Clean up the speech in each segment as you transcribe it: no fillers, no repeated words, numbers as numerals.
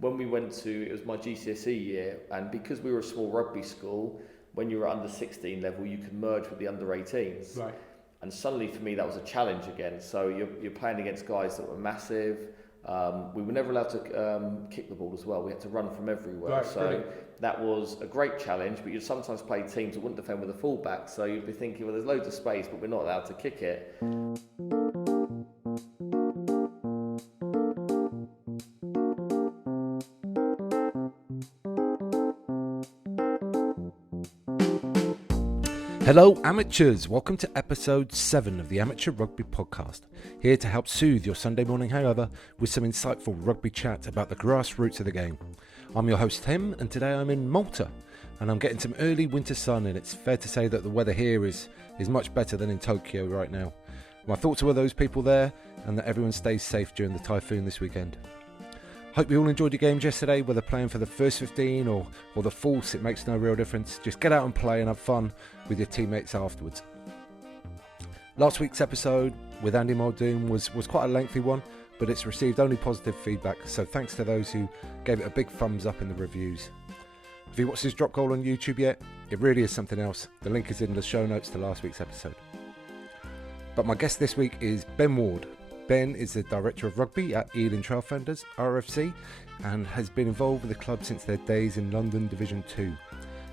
when we went to, it was my GCSE year, and because we were a small rugby school, when you were under 16 level, you could merge with the under 18s. Right. And suddenly for me, that was a challenge again. So you're playing against guys that were massive. We were never allowed to kick the ball as well. We had to run from everywhere. Right, so brilliant. That was a great challenge, but you'd sometimes play teams that wouldn't defend with a fullback. So you'd be thinking, well, there's loads of space, but we're not allowed to kick it. Hello amateurs, welcome to episode 7 of the Amateur Rugby Podcast, here to help soothe your Sunday morning hangover with some insightful rugby chat about the grassroots of the game. I'm your host Tim, and today I'm in Malta, and I'm getting some early winter sun, and it's fair to say that the weather here is much better than in Tokyo right now. My thoughts are with those people there, and that everyone stays safe during the typhoon this weekend. Hope you all enjoyed your games yesterday, whether playing for the first 15 or the false, it makes no real difference. Just get out and play and have fun with your teammates afterwards. Last week's episode with Andy Muldoon was quite a lengthy one, but it's received only positive feedback, so thanks to those who gave it a big thumbs up in the reviews. Have you watched his drop goal on YouTube yet? It really is something else. The link is in the show notes to last week's episode. But my guest this week is Ben Ward. Ben is the Director of Rugby at Ealing Trailfinders, RFC, and has been involved with the club since their days in London Division 2.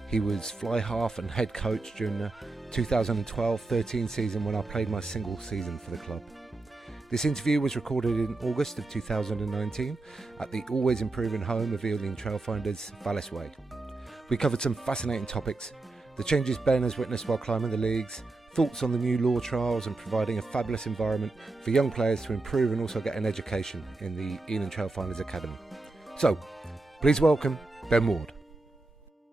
He was fly half and head coach during the 2012-13 season when I played my single season for the club. This interview was recorded in August of 2019 at the always improving home of Ealing Trailfinders, Vallis Way. We covered some fascinating topics: the changes Ben has witnessed while climbing the leagues, thoughts on the new law trials, and providing a fabulous environment for young players to improve and also get an education in the Ealing Trailfinders Academy. So, please welcome Ben Ward.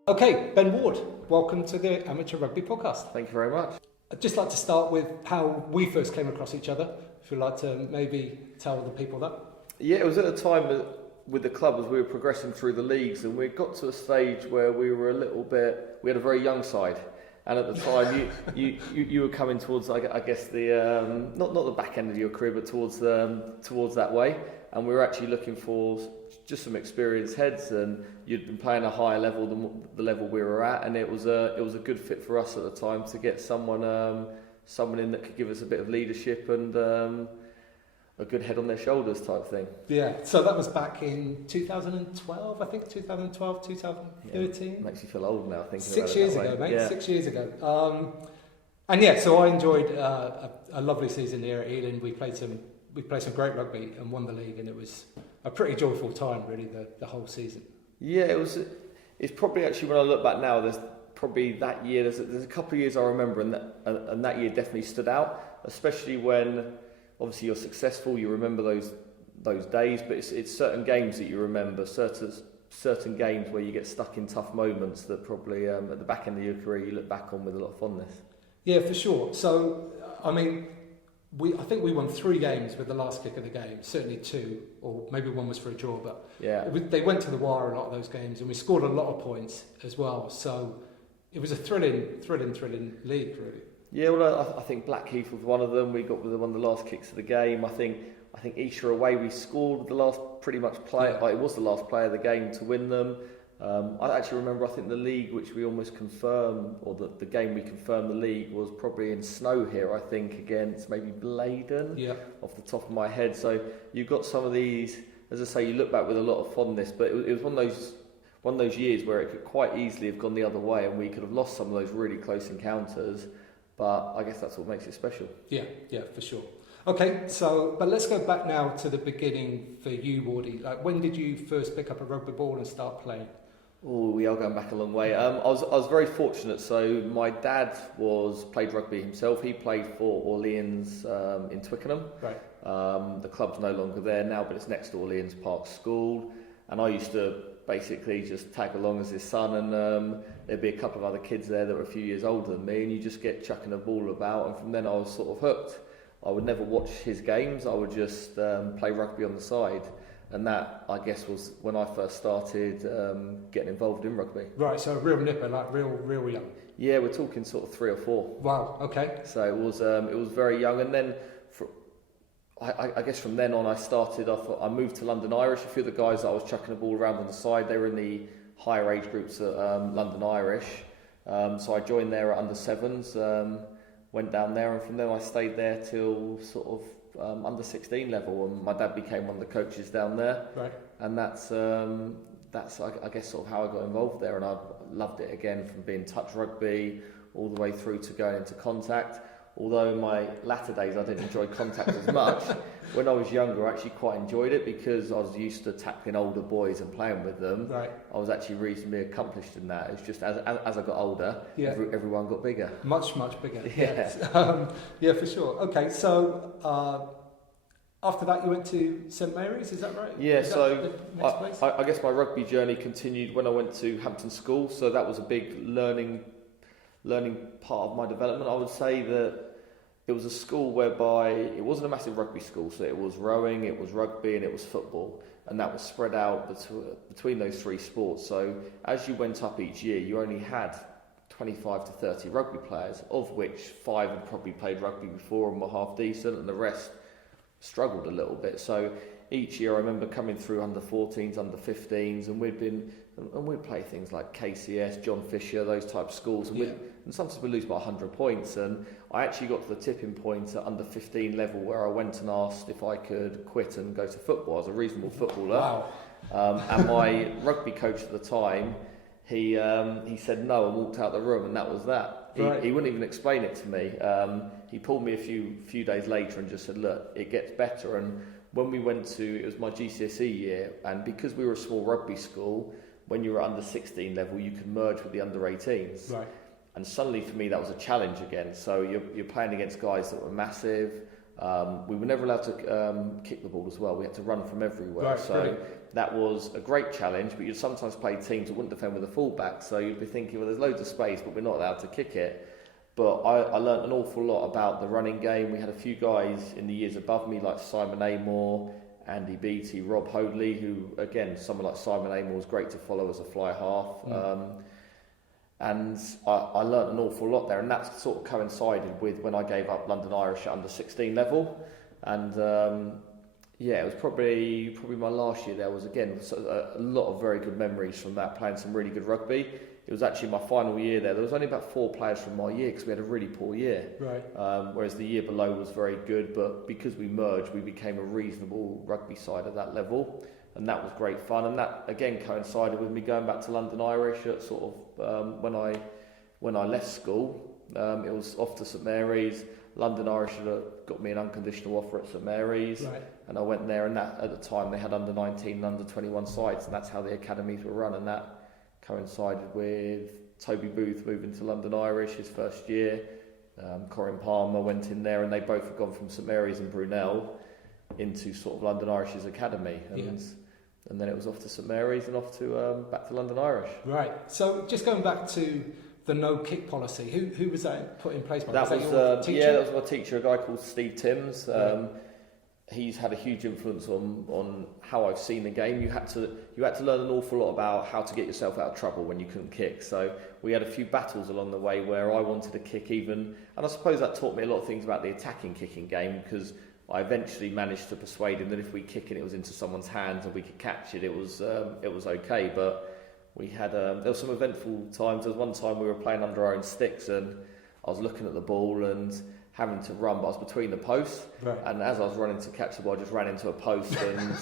Okay, Ben Ward, welcome to the Amateur Rugby Podcast. Thank you very much. I'd just like to start with how we first came across each other. If you'd like to maybe tell the people that. Yeah, it was at a time with the club as we were progressing through the leagues, and we got to a stage where we were we had a very young side. And at the time, you were coming towards, I guess, the not the back end of your career, but towards that way. And we were actually looking for just some experienced heads, and you'd been playing a higher level than the level we were at, and it was a good fit for us at the time to get someone in that could give us a bit of leadership and a good head on their shoulders type thing. Yeah, so that was back in 2012, I think, 2012, 2013. Yeah, makes you feel old now thinking 6 about it. years ago, mate, yeah. 6 years ago. And yeah, so I enjoyed a lovely season here at Ealing. We played some great rugby and won the league, and it was a pretty joyful time, really, the whole season. Yeah, it's probably actually, when I look back now, there's probably that year, there's a couple of years I remember, and that year definitely stood out, especially when obviously you're successful, you remember those days, but it's certain games that you remember, certain games where you get stuck in tough moments that probably at the back end of your career you look back on with a lot of fondness. Yeah, for sure. So, I mean, I think we won 3 games with the last kick of the game, certainly 2, or maybe one was for a draw, but yeah, they went to the wire a lot of those games, and we scored a lot of points as well. So it was a thrilling league, really. Yeah, well, I think Blackheath was one of them. We got one of the last kicks of the game. I think Esher away, we scored the last pretty much play. Yeah. It was the last play of the game to win them. I actually remember, I think the league which we almost confirmed, or the game we confirmed the league, was probably in snow here, I think, against maybe Bladen, off the top of my head. So you've got some of these, as I say, you look back with a lot of fondness, but it was one of those years where it could quite easily have gone the other way, and we could have lost some of those really close encounters. But I guess that's what makes it special. Yeah, for sure. Okay, but let's go back now to the beginning for you, Wardy. Like, when did you first pick up a rugby ball and start playing? Oh, we are going back a long way. I was very fortunate. So my dad played rugby himself. He played for Orleans in Twickenham. Right. The club's no longer there now, but it's next to Orleans Park School. And I used to basically just tag along as his son, and there'd be a couple of other kids there that were a few years older than me, and you just get chucking a ball about, and from then I was sort of hooked. I would never watch his games, I would just play rugby on the side, and that, I guess, was when I first started getting involved in rugby. Right, so a real nipper, like real young. Yeah, we're talking sort of 3 or 4. Wow, okay. So it was very young, and then I guess from then on I moved to London Irish. A few of the guys that I was chucking the ball around on the side, they were in the higher age groups at London Irish. So I joined there at under sevens, went down there, and from then I stayed there till sort of under 16 level, and my dad became one of the coaches down there. Right. And that's I guess sort of how I got involved there, and I loved it again, from being touch rugby all the way through to going into contact. Although in my latter days I didn't enjoy contact as much, when I was younger I actually quite enjoyed it, because I was used to tackling older boys and playing with them. Right. I was actually reasonably accomplished in that. It's just as I got older, everyone got bigger. Much bigger. Yeah. Yeah, for sure. Okay, so after that you went to St Mary's, is that right? Yeah, so I guess my rugby journey continued when I went to Hampton School, so that was a big learning part of my development. I would say that it was a school whereby it wasn't a massive rugby school, so it was rowing, it was rugby, and it was football, and that was spread out between those three sports. So as you went up each year, you only had 25 to 30 rugby players, of which 5 had probably played rugby before and were half decent, and the rest struggled a little bit. So each year I remember coming through under 14s, under 15s, and we'd play things like KCS, John Fisher, those type of schools, and sometimes we'd lose by 100 points. And I actually got to the tipping point at under 15 level where I went and asked if I could quit and go to football. I was a reasonable footballer. Wow. And my rugby coach at the time, he said no and walked out the room, and that was that. He wouldn't even explain it to me. He pulled me a few days later and just said, look, it gets better. And when we went to, it was my GCSE year, and because we were a small rugby school, when you were under 16 level, you could merge with the under 18s. Right. And suddenly for me, that was a challenge again. So you're playing against guys that were massive. We were never allowed to kick the ball as well. We had to run from everywhere. Right, so brilliant. That was a great challenge, but you'd sometimes play teams that wouldn't defend with a fullback. So you'd be thinking, well, there's loads of space, but we're not allowed to kick it. But I learned an awful lot about the running game. We had a few guys in the years above me, like Simon Amor, Andy Beattie, Rob Hoadley, who, again, someone like Simon Amor was great to follow as a fly half. And I learnt an awful lot there, and that sort of coincided with when I gave up London Irish at under 16 level. And it was probably my last year there. Was again a lot of very good memories from that, playing some really good rugby. It was actually my final year there. There was only about 4 players from my year because we had a really poor year. Right. Whereas the year below was very good, but because we merged, we became a reasonable rugby side at that level. And that was great fun, and that again coincided with me going back to London Irish at sort of when I left school. It was off to St Mary's. London Irish had got me an unconditional offer at St Mary's, right. And I went there. And that at the time they had under 19 and under 21 sides, and that's how the academies were run. And that coincided with Toby Booth moving to London Irish his first year. Corin Palmer went in there, and they both had gone from St Mary's and Brunel into sort of London Irish's academy. And then it was off to St Mary's and off to back to London Irish. Right. So just going back to the no kick policy, who was that put in place by? That was your teacher? Yeah, that was my teacher, a guy called Steve Timms. He's had a huge influence on how I've seen the game. You had to learn an awful lot about how to get yourself out of trouble when you couldn't kick. So we had a few battles along the way where I wanted to kick even, and I suppose that taught me a lot of things about the attacking kicking game, because I eventually managed to persuade him that if we kick it was into someone's hands and we could catch it, it was okay. But we had there were some eventful times. There was one time we were playing under our own sticks, and I was looking at the ball and having to run, but I was between the posts, right. And as I was running to catch the ball, I just ran into a post and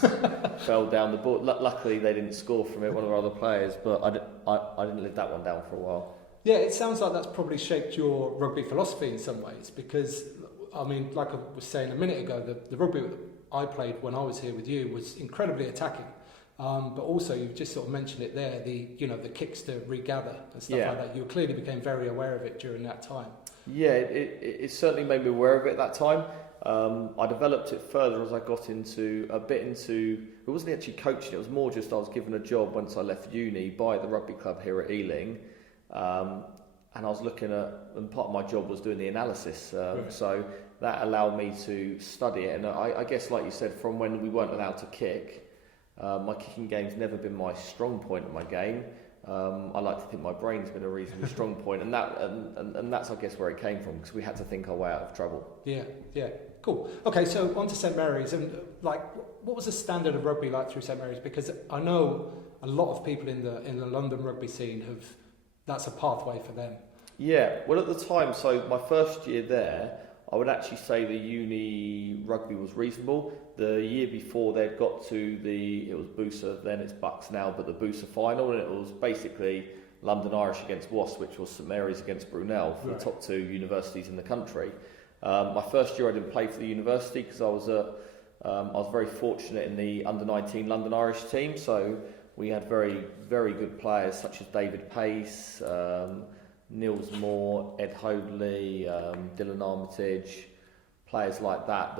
fell down the ball. Luckily, they didn't score from it, one of our other players, but I didn't live that one down for a while. Yeah, it sounds like that's probably shaped your rugby philosophy in some ways, because I mean, like I was saying a minute ago, the rugby that I played when I was here with you was incredibly attacking. But also, you've just sort of mentioned it there, the kicks to regather and stuff like that. You clearly became very aware of it during that time. Yeah, it certainly made me aware of it at that time. I developed it further as I got into, it wasn't actually coaching, it was more just I was given a job once I left uni by the rugby club here at Ealing. And I was looking at, and part of my job was doing the analysis, right. So that allowed me to study it. And I guess, like you said, from when we weren't allowed to kick, my kicking game's never been my strong point of my game. I like to think my brain's been a reasonably strong point, and that's I guess where it came from, because we had to think our way out of trouble. Yeah, cool. Okay, so on to St Mary's, and like, what was the standard of rugby like through St Mary's? Because I know a lot of people in the London rugby scene that's a pathway for them. Yeah, well at the time, so my first year there, I would actually say the uni rugby was reasonable. The year before they'd got to it was Boosa, then it's Bucks now, but the Boosa final, and it was basically London Irish against Wasps, which was St Mary's against Brunel, for the top two universities in the country. My first year I didn't play for the university because I was very fortunate in the under-19 London Irish team, so we had very, very good players such as David Pace, Niels Moore, Ed Hoadley, Dylan Armitage, players like that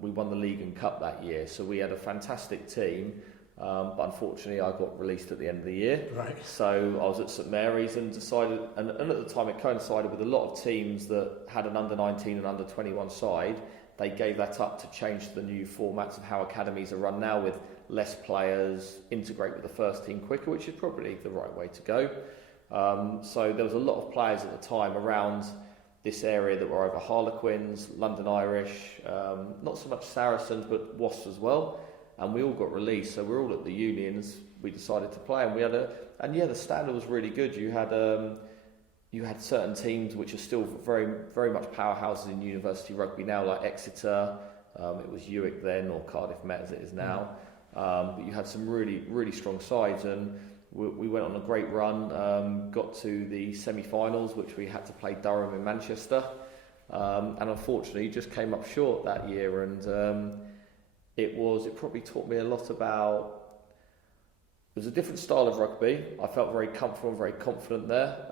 we won the league and cup that year. So we had a fantastic team, but unfortunately I got released at the end of the year. Right. So I was at St Mary's and decided, and at the time it coincided with a lot of teams that had an under-19 and under-21 side. They gave that up to change to the new formats of how academies are run now, with less players, integrate with the first team quicker, which is probably the right way to go. So there was a lot of players at the time around this area that were over Harlequins, London Irish, not so much Saracens, but Wasps as well. And we all got released, so we're all at the unions. We decided to play, and we had the standard was really good. You had certain teams which are still very, very much powerhouses in university rugby now, like Exeter. It was Uwick then, or Cardiff Met as it is now. But you had some really, really strong sides, and we went on a great run, got to the semi-finals, which we had to play Durham in Manchester, and unfortunately just came up short that year. And it probably taught me a lot about. It was a different style of rugby. I felt very comfortable and very confident there.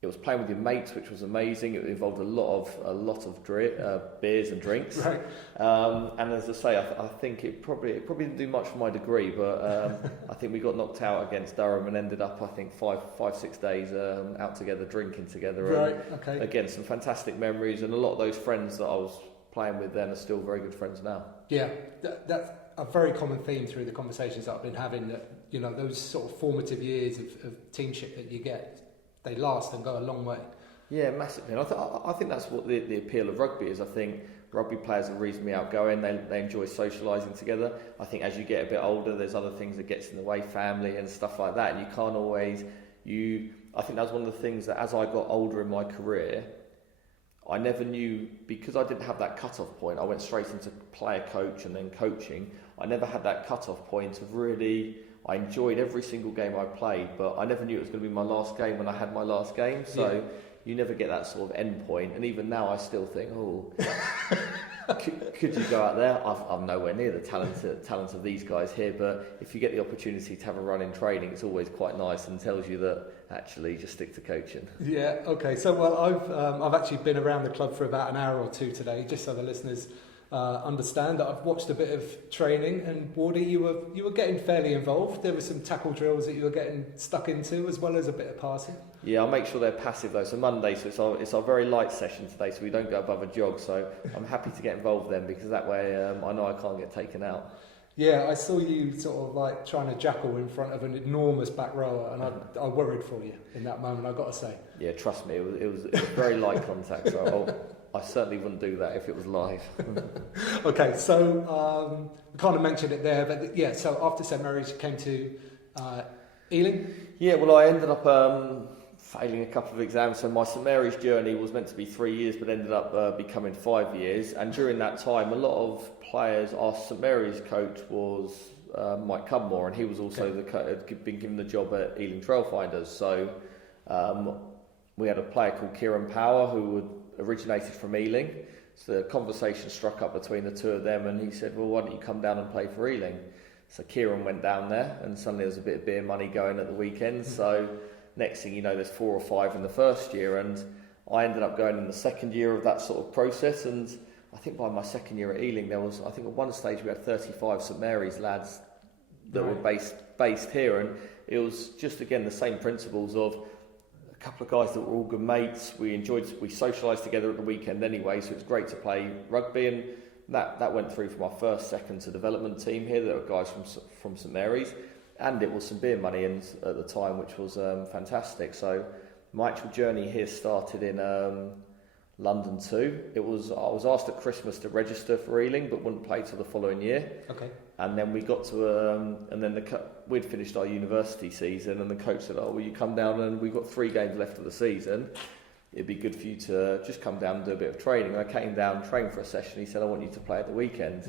It was playing with your mates, which was amazing. It involved a lot of beers and drinks. Right. And as I say, I think it probably didn't do much for my degree, but I think we got knocked out against Durham and ended up, I think, 5-6 days out together, drinking together. Right. Okay. Again, some fantastic memories, and a lot of those friends that I was playing with then are still very good friends now. Yeah, that's a very common theme through the conversations that I've been having. That those sort of formative years of teamship that you get, they last and go a long way. Yeah, massively. And I think that's what the appeal of rugby is. I think rugby players are reasonably outgoing. They enjoy socialising together. I think as you get a bit older, there's other things that gets in the way, family and stuff like that. And you can't always. I think that's one of the things that as I got older in my career, I never knew, because I didn't have that cut-off point. I went straight into player coach and then coaching. I never had that cut-off point of really. I enjoyed every single game I played, but I never knew it was going to be my last game when I had my last game. So you never get that sort of end point. And even now, I still think, could you go out there? I'm nowhere near the talent of these guys here. But if you get the opportunity to have a run in training, it's always quite nice and tells you that actually just stick to coaching. Yeah. Okay. So I've actually been around the club for about an hour or two today, just so the listeners understand that I've watched a bit of training. And Wardy, you were getting fairly involved. There were some tackle drills that you were getting stuck into, as well as a bit of passing. Yeah, I'll make sure they're passive though. So Monday, so it's our very light session today, so we don't go above a jog. So I'm happy to get involved then, because that way I know I can't get taken out. Yeah, I saw you sort of like trying to jackal in front of an enormous back rower, and I worried for you in that moment, I've got to say. Yeah, trust me, it was very light contact, so I certainly wouldn't do that if it was live. Okay, so we kind of mentioned it there, but yeah, so after St Mary's you came to Ealing? Yeah, well I ended up failing a couple of exams, so my St Mary's journey was meant to be 3 years but ended up becoming 5 years, and during that time a lot of players, our St Mary's coach was Mike Cudmore, and he was also had been given the job at Ealing Trailfinders, so we had a player called Kieran Power who originated from Ealing, so the conversation struck up between the two of them, and he said, well, why don't you come down and play for Ealing? So Kieran went down there, and suddenly there was a bit of beer money going at the weekends, so next thing you know, there's 4 or 5 in the first year, and I ended up going in the second year of that sort of process, and I think by my second year at Ealing, there was, I think at one stage we had 35 St Mary's lads that were based here, and it was just, again, the same principles of a couple of guys that were all good mates. We socialised together at the weekend anyway, so it was great to play rugby, and that went through from our first, second to development team here. There were guys from St Mary's, and it was some beer money in at the time, which was fantastic. So my actual journey here started in London 2. I was asked at Christmas to register for Ealing, but wouldn't play till the following year. Okay. And then we got to, and then we'd finished our university season, and the coach said, "Oh, will you come down? And we've got 3 games left of the season. It'd be good for you to just come down and do a bit of training." And I came down, trained for a session. He said, "I want you to play at the weekend."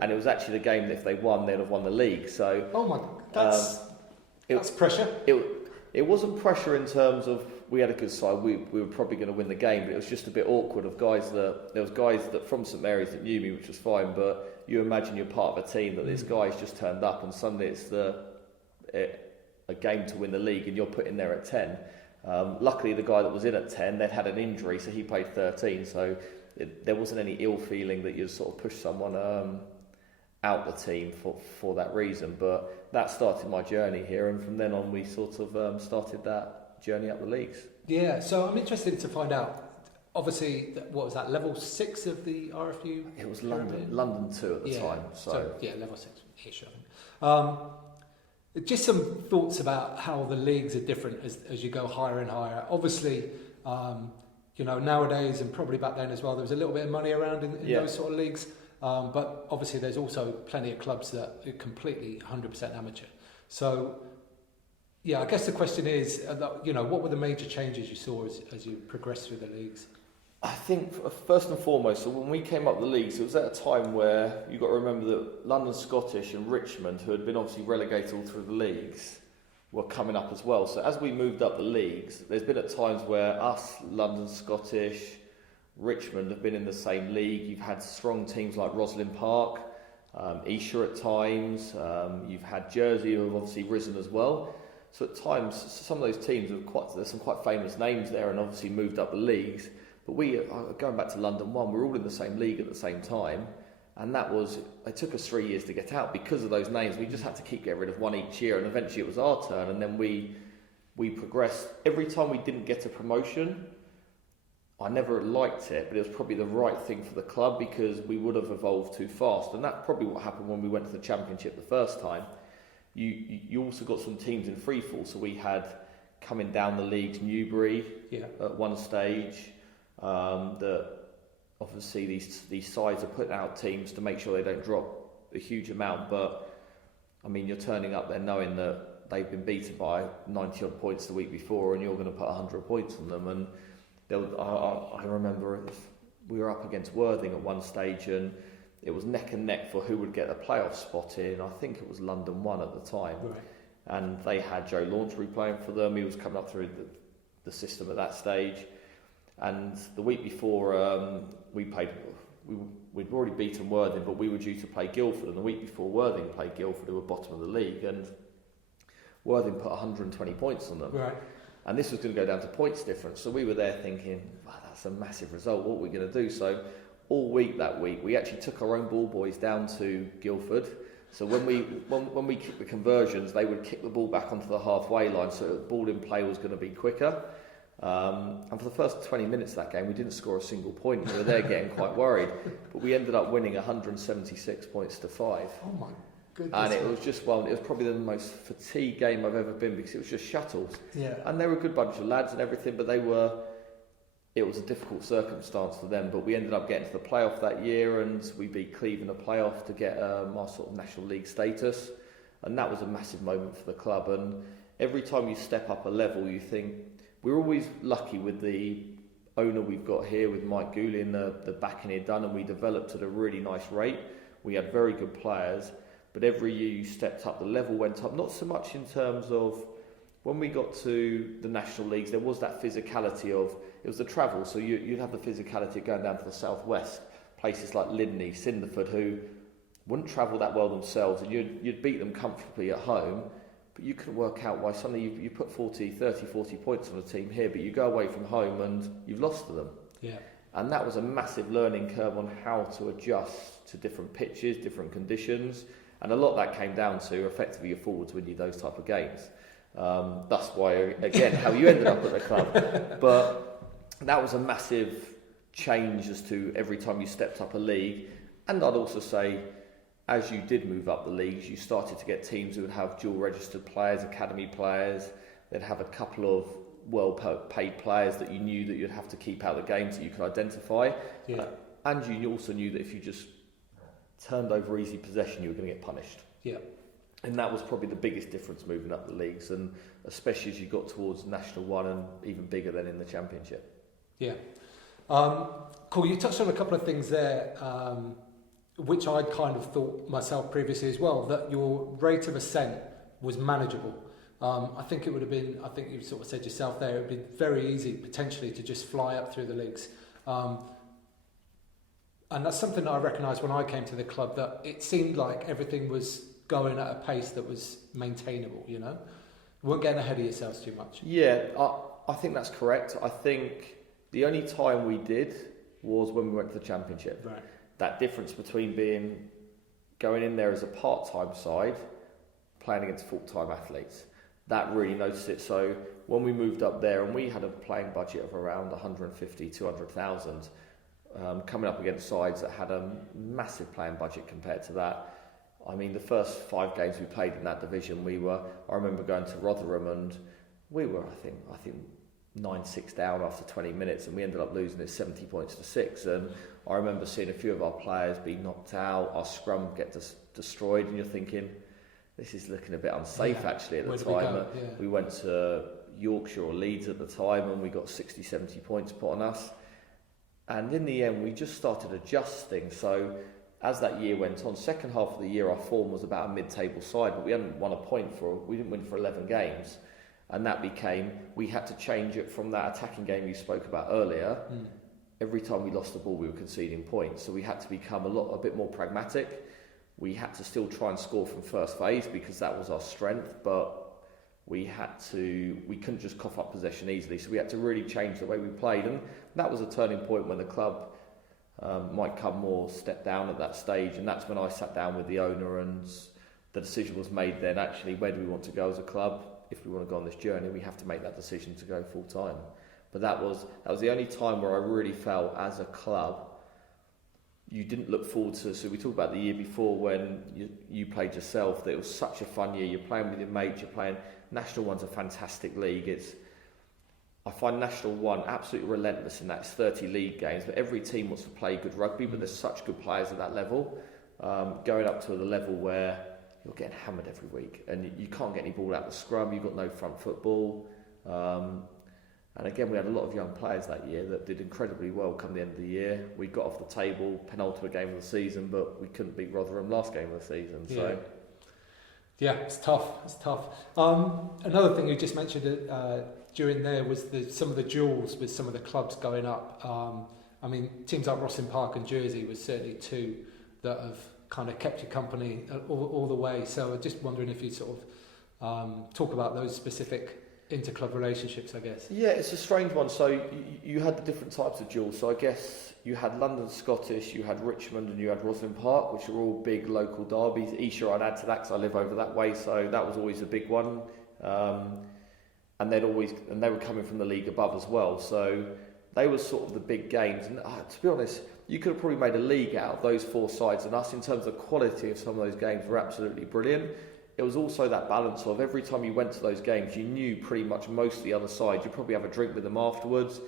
And it was actually the game that if they won, they'd have won the league. So, oh my, that's pressure. It wasn't pressure in terms of we had a good side. We were probably going to win the game, but it was just a bit awkward of there was guys that from St Mary's that knew me, which was fine. But you imagine you're part of a team that this guy's just turned up, and suddenly it's a game to win the league, and you're put in there at 10. Luckily, the guy that was in at 10, they'd had an injury, so he played 13. So there wasn't any ill feeling that you'd sort of push someone out the team for that reason. But that started my journey here, and from then on, we sort of started that journey up the leagues. Yeah, so I'm interested to find out. Obviously, what was that, level 6 of the RFU? It was London 2 at the time. So yeah, level 6-ish, I think. Just some thoughts about how the leagues are different as you go higher and higher. Obviously, nowadays and probably back then as well, there was a little bit of money around in those sort of leagues. But obviously, there's also plenty of clubs that are completely 100% amateur. So, yeah, I guess the question is, what were the major changes you saw as you progressed through the leagues? I think first and foremost, so when we came up the leagues, it was at a time where you've got to remember that London Scottish and Richmond, who had been obviously relegated all through the leagues, were coming up as well. So as we moved up the leagues, there's been at times where us, London Scottish, Richmond have been in the same league. You've had strong teams like Roslyn Park, Esher at times. You've had Jersey, who have obviously risen as well. So at times, some of those teams there's some quite famous names there, and obviously moved up the leagues. But going back to London 1, we're all in the same league at the same time, and it took us 3 years to get out because of those names. We just had to keep getting rid of one each year, and eventually it was our turn, and then we progressed. Every time we didn't get a promotion, I never liked it, but it was probably the right thing for the club because we would have evolved too fast, and that's probably what happened when we went to the Championship the first time. You also got some teams in free fall, so we had coming down the leagues Newbury at one stage. That obviously these sides are putting out teams to make sure they don't drop a huge amount, but I mean you're turning up there knowing that they've been beaten by 90 odd points the week before, and you're going to put 100 points on them. And I remember we were up against Worthing at one stage, and it was neck and neck for who would get a playoff spot in. I think it was London 1 at the time, right. And they had Joe Launchbury playing for them. He was coming up through the system at that stage. And the week before we'd already beaten Worthing, but we were due to play Guildford. And the week before Worthing played Guildford, who were bottom of the league, and Worthing put 120 points on them. Right. And this was going to go down to points difference. So we were there thinking, wow, that's a massive result. What are we going to do? So all week that week, we actually took our own ball boys down to Guildford. So when we kicked the conversions, they would kick the ball back onto the halfway line, so the ball in play was going to be quicker. And for the first 20 minutes of that game, we didn't score a single point. We were there getting quite worried. But we ended up winning 176 points to 5. Oh my goodness. And it was just it was probably the most fatigued game I've ever been, because it was just shuttles. Yeah. And they were a good bunch of lads and everything, but it was a difficult circumstance for them. But we ended up getting to the playoff that year, and we beat Cleve in the playoff to get our sort of National League status. And that was a massive moment for the club. And every time you step up a level, you think, we're always lucky with the owner we've got here, with Mike Gooley, and the backing he'd done, and we developed at a really nice rate. We had very good players, but every year you stepped up, the level went up, not so much in terms of, when we got to the national leagues, there was that physicality of, it was the travel, so you'd have the physicality of going down to the southwest, places like Lydney, Cinderford, who wouldn't travel that well themselves, and you'd beat them comfortably at home. But you couldn't work out why suddenly you put 30, 40 points on a team here, but you go away from home and you've lost to them. Yeah. And that was a massive learning curve on how to adjust to different pitches, different conditions. And a lot of that came down to effectively your forwards winning those type of games. That's why, again, how you ended up at the club. But that was a massive change as to every time you stepped up a league. And I'd also say, as you did move up the leagues, you started to get teams who would have dual registered players, academy players. They'd have a couple of well-paid players that you knew that you'd have to keep out of the game so you could identify. Yeah. And you also knew that if you just turned over easy possession, you were going to get punished. Yeah. And that was probably the biggest difference moving up the leagues, and especially as you got towards National 1 and even bigger than in the Championship. Yeah. Cool, you touched on a couple of things there, which I'd kind of thought myself previously as well, that your rate of ascent was manageable. I think it would have been, I think you sort of said yourself there, it would be very easy potentially to just fly up through the leagues. And that's something that I recognised when I came to the club, that it seemed like everything was going at a pace that was maintainable, you know? You weren't getting ahead of yourselves too much. Yeah, I think that's correct. I think the only time we did was when we went to the Championship. Right. That difference between going in there as a part-time side, playing against full-time athletes, that really noticed it. So when we moved up there, and we had a playing budget of around 150, 200,000, coming up against sides that had a massive playing budget compared to that. I mean, the first 5 games we played in that division, I remember going to Rotherham and we were, I think 9-6 down after 20 minutes, and we ended up losing it 70 points to 6. And I remember seeing a few of our players be knocked out, our scrum get destroyed, and you're thinking, this is looking a bit unsafe actually at the time. We went to Yorkshire or Leeds at the time and we got 60, 70 points put on us. And in the end, we just started adjusting. So as that year went on, second half of the year, our form was about a mid-table side, but we hadn't won a point we didn't win for 11 games. And that became, we had to change it from that attacking game you spoke about earlier. Every time we lost the ball, we were conceding points. So we had to become a bit more pragmatic. We had to still try and score from first phase because that was our strength, but we couldn't just cough up possession easily. So we had to really change the way we played. And that was a turning point when the club might come more step down at that stage. And that's when I sat down with the owner and the decision was made then, actually, where do we want to go as a club? If we want to go on this journey, we have to make that decision to go full time. But that was the only time where I really felt as a club, you didn't look forward to. So we talked about the year before when you played yourself, that it was such a fun year. You're playing with your mates, you're playing. National 1's a fantastic league. I find National 1 absolutely relentless in that. It's 30 league games, but every team wants to play good rugby, but there's such good players at that level. Going up to the level where you're getting hammered every week and you can't get any ball out the scrum, you've got no front football. And again, we had a lot of young players that year that did incredibly well come the end of the year. We got off the table, penultimate game of the season, but we couldn't beat Rotherham last game of the season. So, yeah, it's tough. Another thing you just mentioned during there was some of the duels with some of the clubs going up. I mean, teams like Rosslyn Park and Jersey was certainly two that have kind of kept you company all the way. So just wondering if you sort of talk about those specific inter-club relationships, I guess. Yeah, it's a strange one. So you had the different types of duels. So I guess you had London Scottish, you had Richmond, and you had Rosslyn Park, which are all big local derbies. Esher I'd add to that because I live over that way, so that was always a big one. And they were coming from the league above as well. So they were sort of the big games. And to be honest, you could have probably made a league out of those 4 sides, and us in terms of quality of some of those games were absolutely brilliant. It was also that balance of every time you went to those games, you knew pretty much most of the other side. You'd probably have a drink with them afterwards.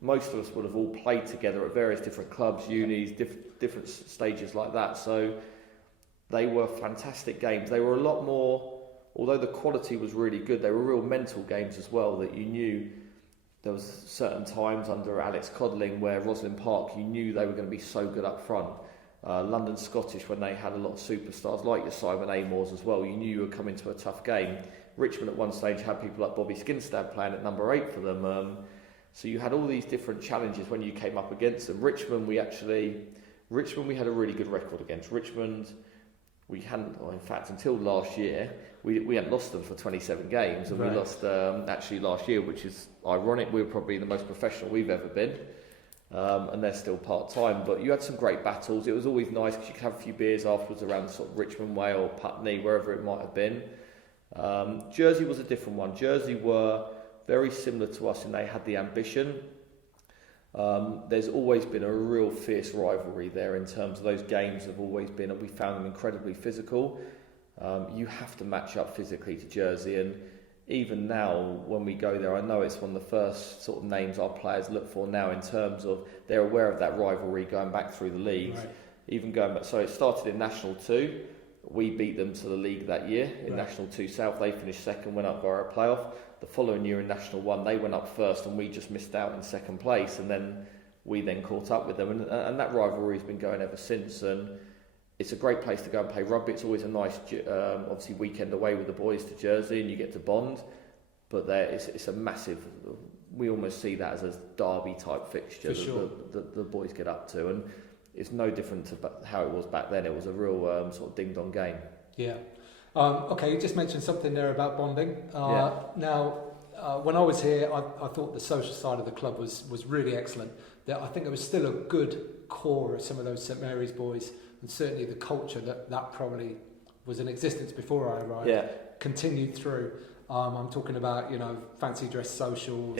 Most of us would have all played together at various different clubs, unis, different stages like that. So they were fantastic games. They were a lot more, although the quality was really good, they were real mental games as well, that you knew there was certain times under Alex Codling where Rosslyn Park, you knew they were going to be so good up front. London Scottish, when they had a lot of superstars like your Simon Amors as well, you knew you were coming to a tough game. Richmond at one stage had people like Bobby Skinstad playing at number 8 for them. So you had all these different challenges when you came up against them. Richmond we had a really good record against. Richmond, we hadn't, in fact, until last year, we hadn't lost them for 27 games, and we lost actually last year, which is ironic. We were probably the most professional we've ever been. And they're still part-time, but you had some great battles. It was always nice because you could have a few beers afterwards around sort of Richmond Way or Putney, wherever it might have been. Jersey was a different one. Jersey were very similar to us, and they had the ambition. There's always been a real fierce rivalry there in terms of those games have always been, and we found them incredibly physical. You have to match up physically to Jersey, and even now when we go there, I know it's one of the first sort of names our players look for now in terms of they're aware of that rivalry going back through the leagues. Right. Even going back, so it started in National 2. We beat them to the league that year in National 2 South. They finished second, went up via a playoff. The following year in National 1, they went up first and we just missed out in second place, and then we then caught up with them, and that rivalry has been going ever since. And it's a great place to go and play rugby. It's always a nice, obviously, weekend away with the boys to Jersey, and you get to bond. But it's a massive. We almost see that as a derby type fixture For sure. the boys get up to, and it's no different to how it was back then. It was a real sort of ding dong game. Yeah. Okay, you just mentioned something there about bonding. Now, when I was here, I thought the social side of the club was really excellent. I think there was still a good core of some of those St Mary's boys, and certainly the culture that probably was in existence before I arrived continued through. I'm talking about, fancy dress socials,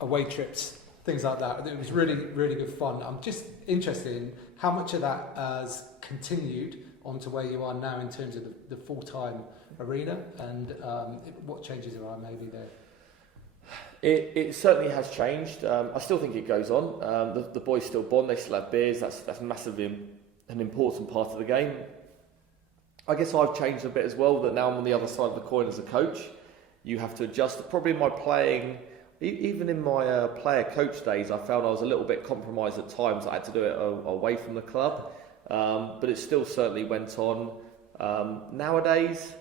away trips, things like that. It was really, really good fun. I'm just interested in how much of that has continued onto where you are now in terms of the full-time arena, and what changes there are maybe there. It certainly has changed. I still think it goes on. The boys still bond, they still have beers. That's massively an important part of the game. I guess I've changed a bit as well, that now I'm on the other side of the coin as a coach. You have to adjust. Probably my playing, even in my player coach days, I found I was a little bit compromised at times. I had to do it away from the club, but it still certainly went on. Nowadays,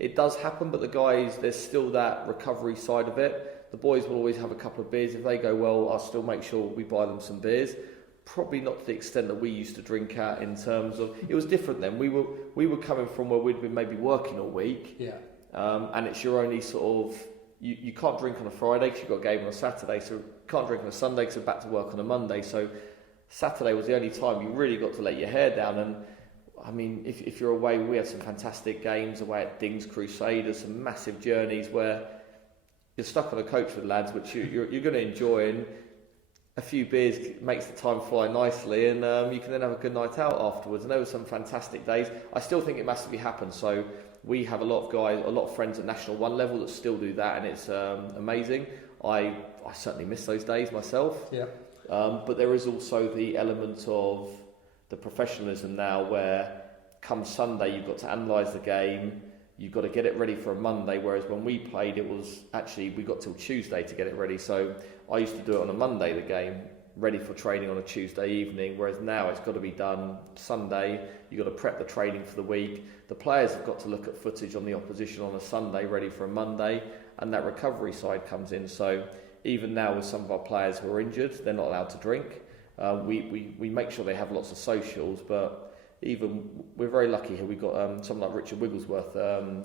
it does happen, but the guys, there's still that recovery side of it. The boys will always have a couple of beers. If they go well, I'll still make sure we buy them some beers. Probably not to the extent that we used to drink at, in terms of, it was different then. We were coming from where we'd been maybe working all week, and it's your only sort of, you can't drink on a Friday because you've got a game on a Saturday, so you can't drink on a Sunday because you're back to work on a Monday. So Saturday was the only time you really got to let your hair down. And I mean, if you're away, we had some fantastic games away at Dings Crusaders, some massive journeys where you're stuck on a coach with lads, which you're going to enjoy, and a few beers makes the time fly nicely, and you can then have a good night out afterwards. And there were some fantastic days. I still think it massively happens. So we have a lot of guys, a lot of friends at National 1 level that still do that, and it's amazing. I certainly miss those days myself. Yeah. But there is also the element of the professionalism now, where come Sunday you've got to analyse the game, you've got to get it ready for a Monday, whereas when we played it was actually, we got till Tuesday to get it ready. So I used to do it on a Monday, the game, ready for training on a Tuesday evening, whereas now it's got to be done Sunday. You've got to prep the training for the week. The players have got to look at footage on the opposition on a Sunday, ready for a Monday, and that recovery side comes in. So even now with some of our players who are injured, they're not allowed to drink. We make sure they have lots of socials, but even we're very lucky here. We've got someone like Richard Wigglesworth.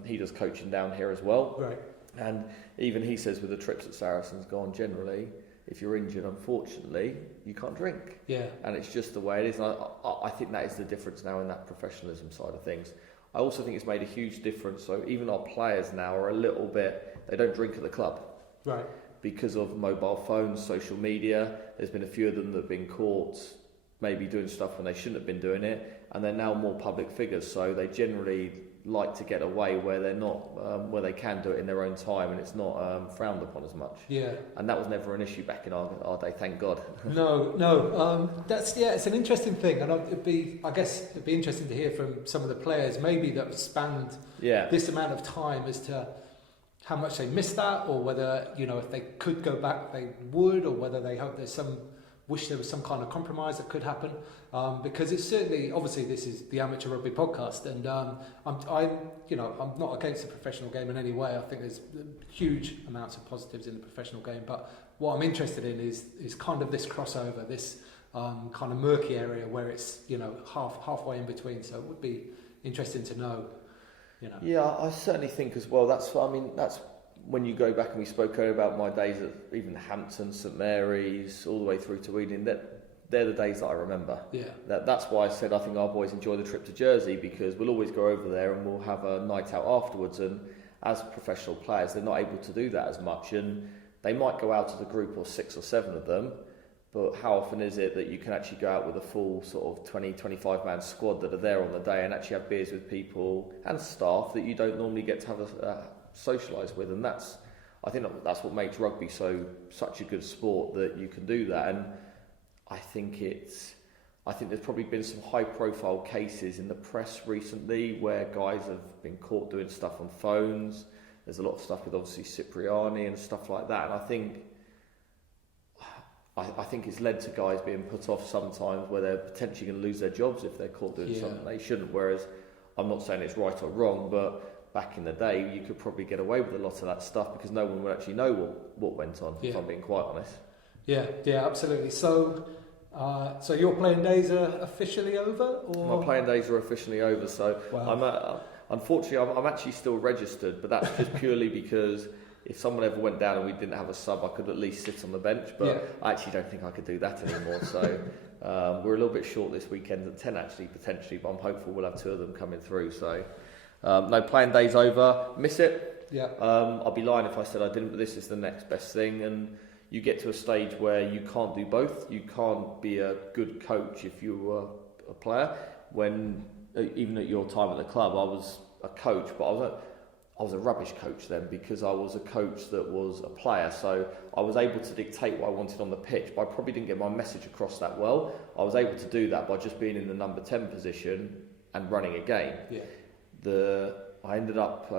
He does coaching down here as well. Right. And even he says with the trips that Saracens go on, generally, if you're injured, unfortunately, you can't drink. Yeah. And it's just the way it is. And I think that is the difference now in that professionalism side of things. I also think it's made a huge difference. So even our players now are a little bit, they don't drink at the club. Right. Because of mobile phones, social media. There's been a few of them that have been caught maybe doing stuff when they shouldn't have been doing it. And they're now more public figures. So they generally like to get away where they're not, where they can do it in their own time, and it's not frowned upon as much. Yeah. And that was never an issue back in our day, thank God. No. It's an interesting thing, and it'd be interesting to hear from some of the players maybe that spanned this amount of time as to how much they missed that, or whether, if they could go back they would, or whether they hope wish there was some kind of compromise that could happen, because it's certainly, obviously this is the Amateur Rugby Podcast, and I'm not against the professional game in any way. I think there's huge amounts of positives in the professional game, but what I'm interested in is kind of this crossover, this kind of murky area where it's halfway in between. So it would be interesting to know. Yeah, I certainly think as well. That's when you go back, and we spoke earlier about my days at even Hampton, St Mary's, all the way through to Ealing. They're the days that I remember. Yeah. That's why I said I think our boys enjoy the trip to Jersey, because we'll always go over there and we'll have a night out afterwards. And as professional players, they're not able to do that as much. And they might go out as a group or 6 or 7 of them, but how often is it that you can actually go out with a full sort of 20, 25 man squad that are there on the day and actually have beers with people and staff that you don't normally get to have socialise with? And I think that's what makes rugby such a good sport, that you can do that. And I think there's probably been some high profile cases in the press recently where guys have been caught doing stuff on phones. There's a lot of stuff with obviously Cipriani and stuff like that. And I think it's led to guys being put off sometimes where they're potentially going to lose their jobs if they're caught doing something they shouldn't. Whereas I'm not saying it's right or wrong, but back in the day you could probably get away with a lot of that stuff because no one would actually know what went on, if I'm being quite honest. Yeah, absolutely. So your playing days are officially over? Or? My playing days are officially over, so wow. Unfortunately I'm actually still registered, but that's just purely because if someone ever went down and we didn't have a sub, I could at least sit on the bench, but I actually don't think I could do that anymore. So we're a little bit short this weekend at 10 actually, potentially, but I'm hopeful we'll have 2 of them coming through. So no, playing days over, miss it. Yeah. I'll be lying if I said I didn't, but this is the next best thing. And you get to a stage where you can't do both. You can't be a good coach if you were a player. When even at your time at the club, I was a coach, but I was a rubbish coach then because I was a coach that was a player, so I was able to dictate what I wanted on the pitch, but I probably didn't get my message across that well. I was able to do that by just being in the number 10 position and running a game. Yeah. I ended up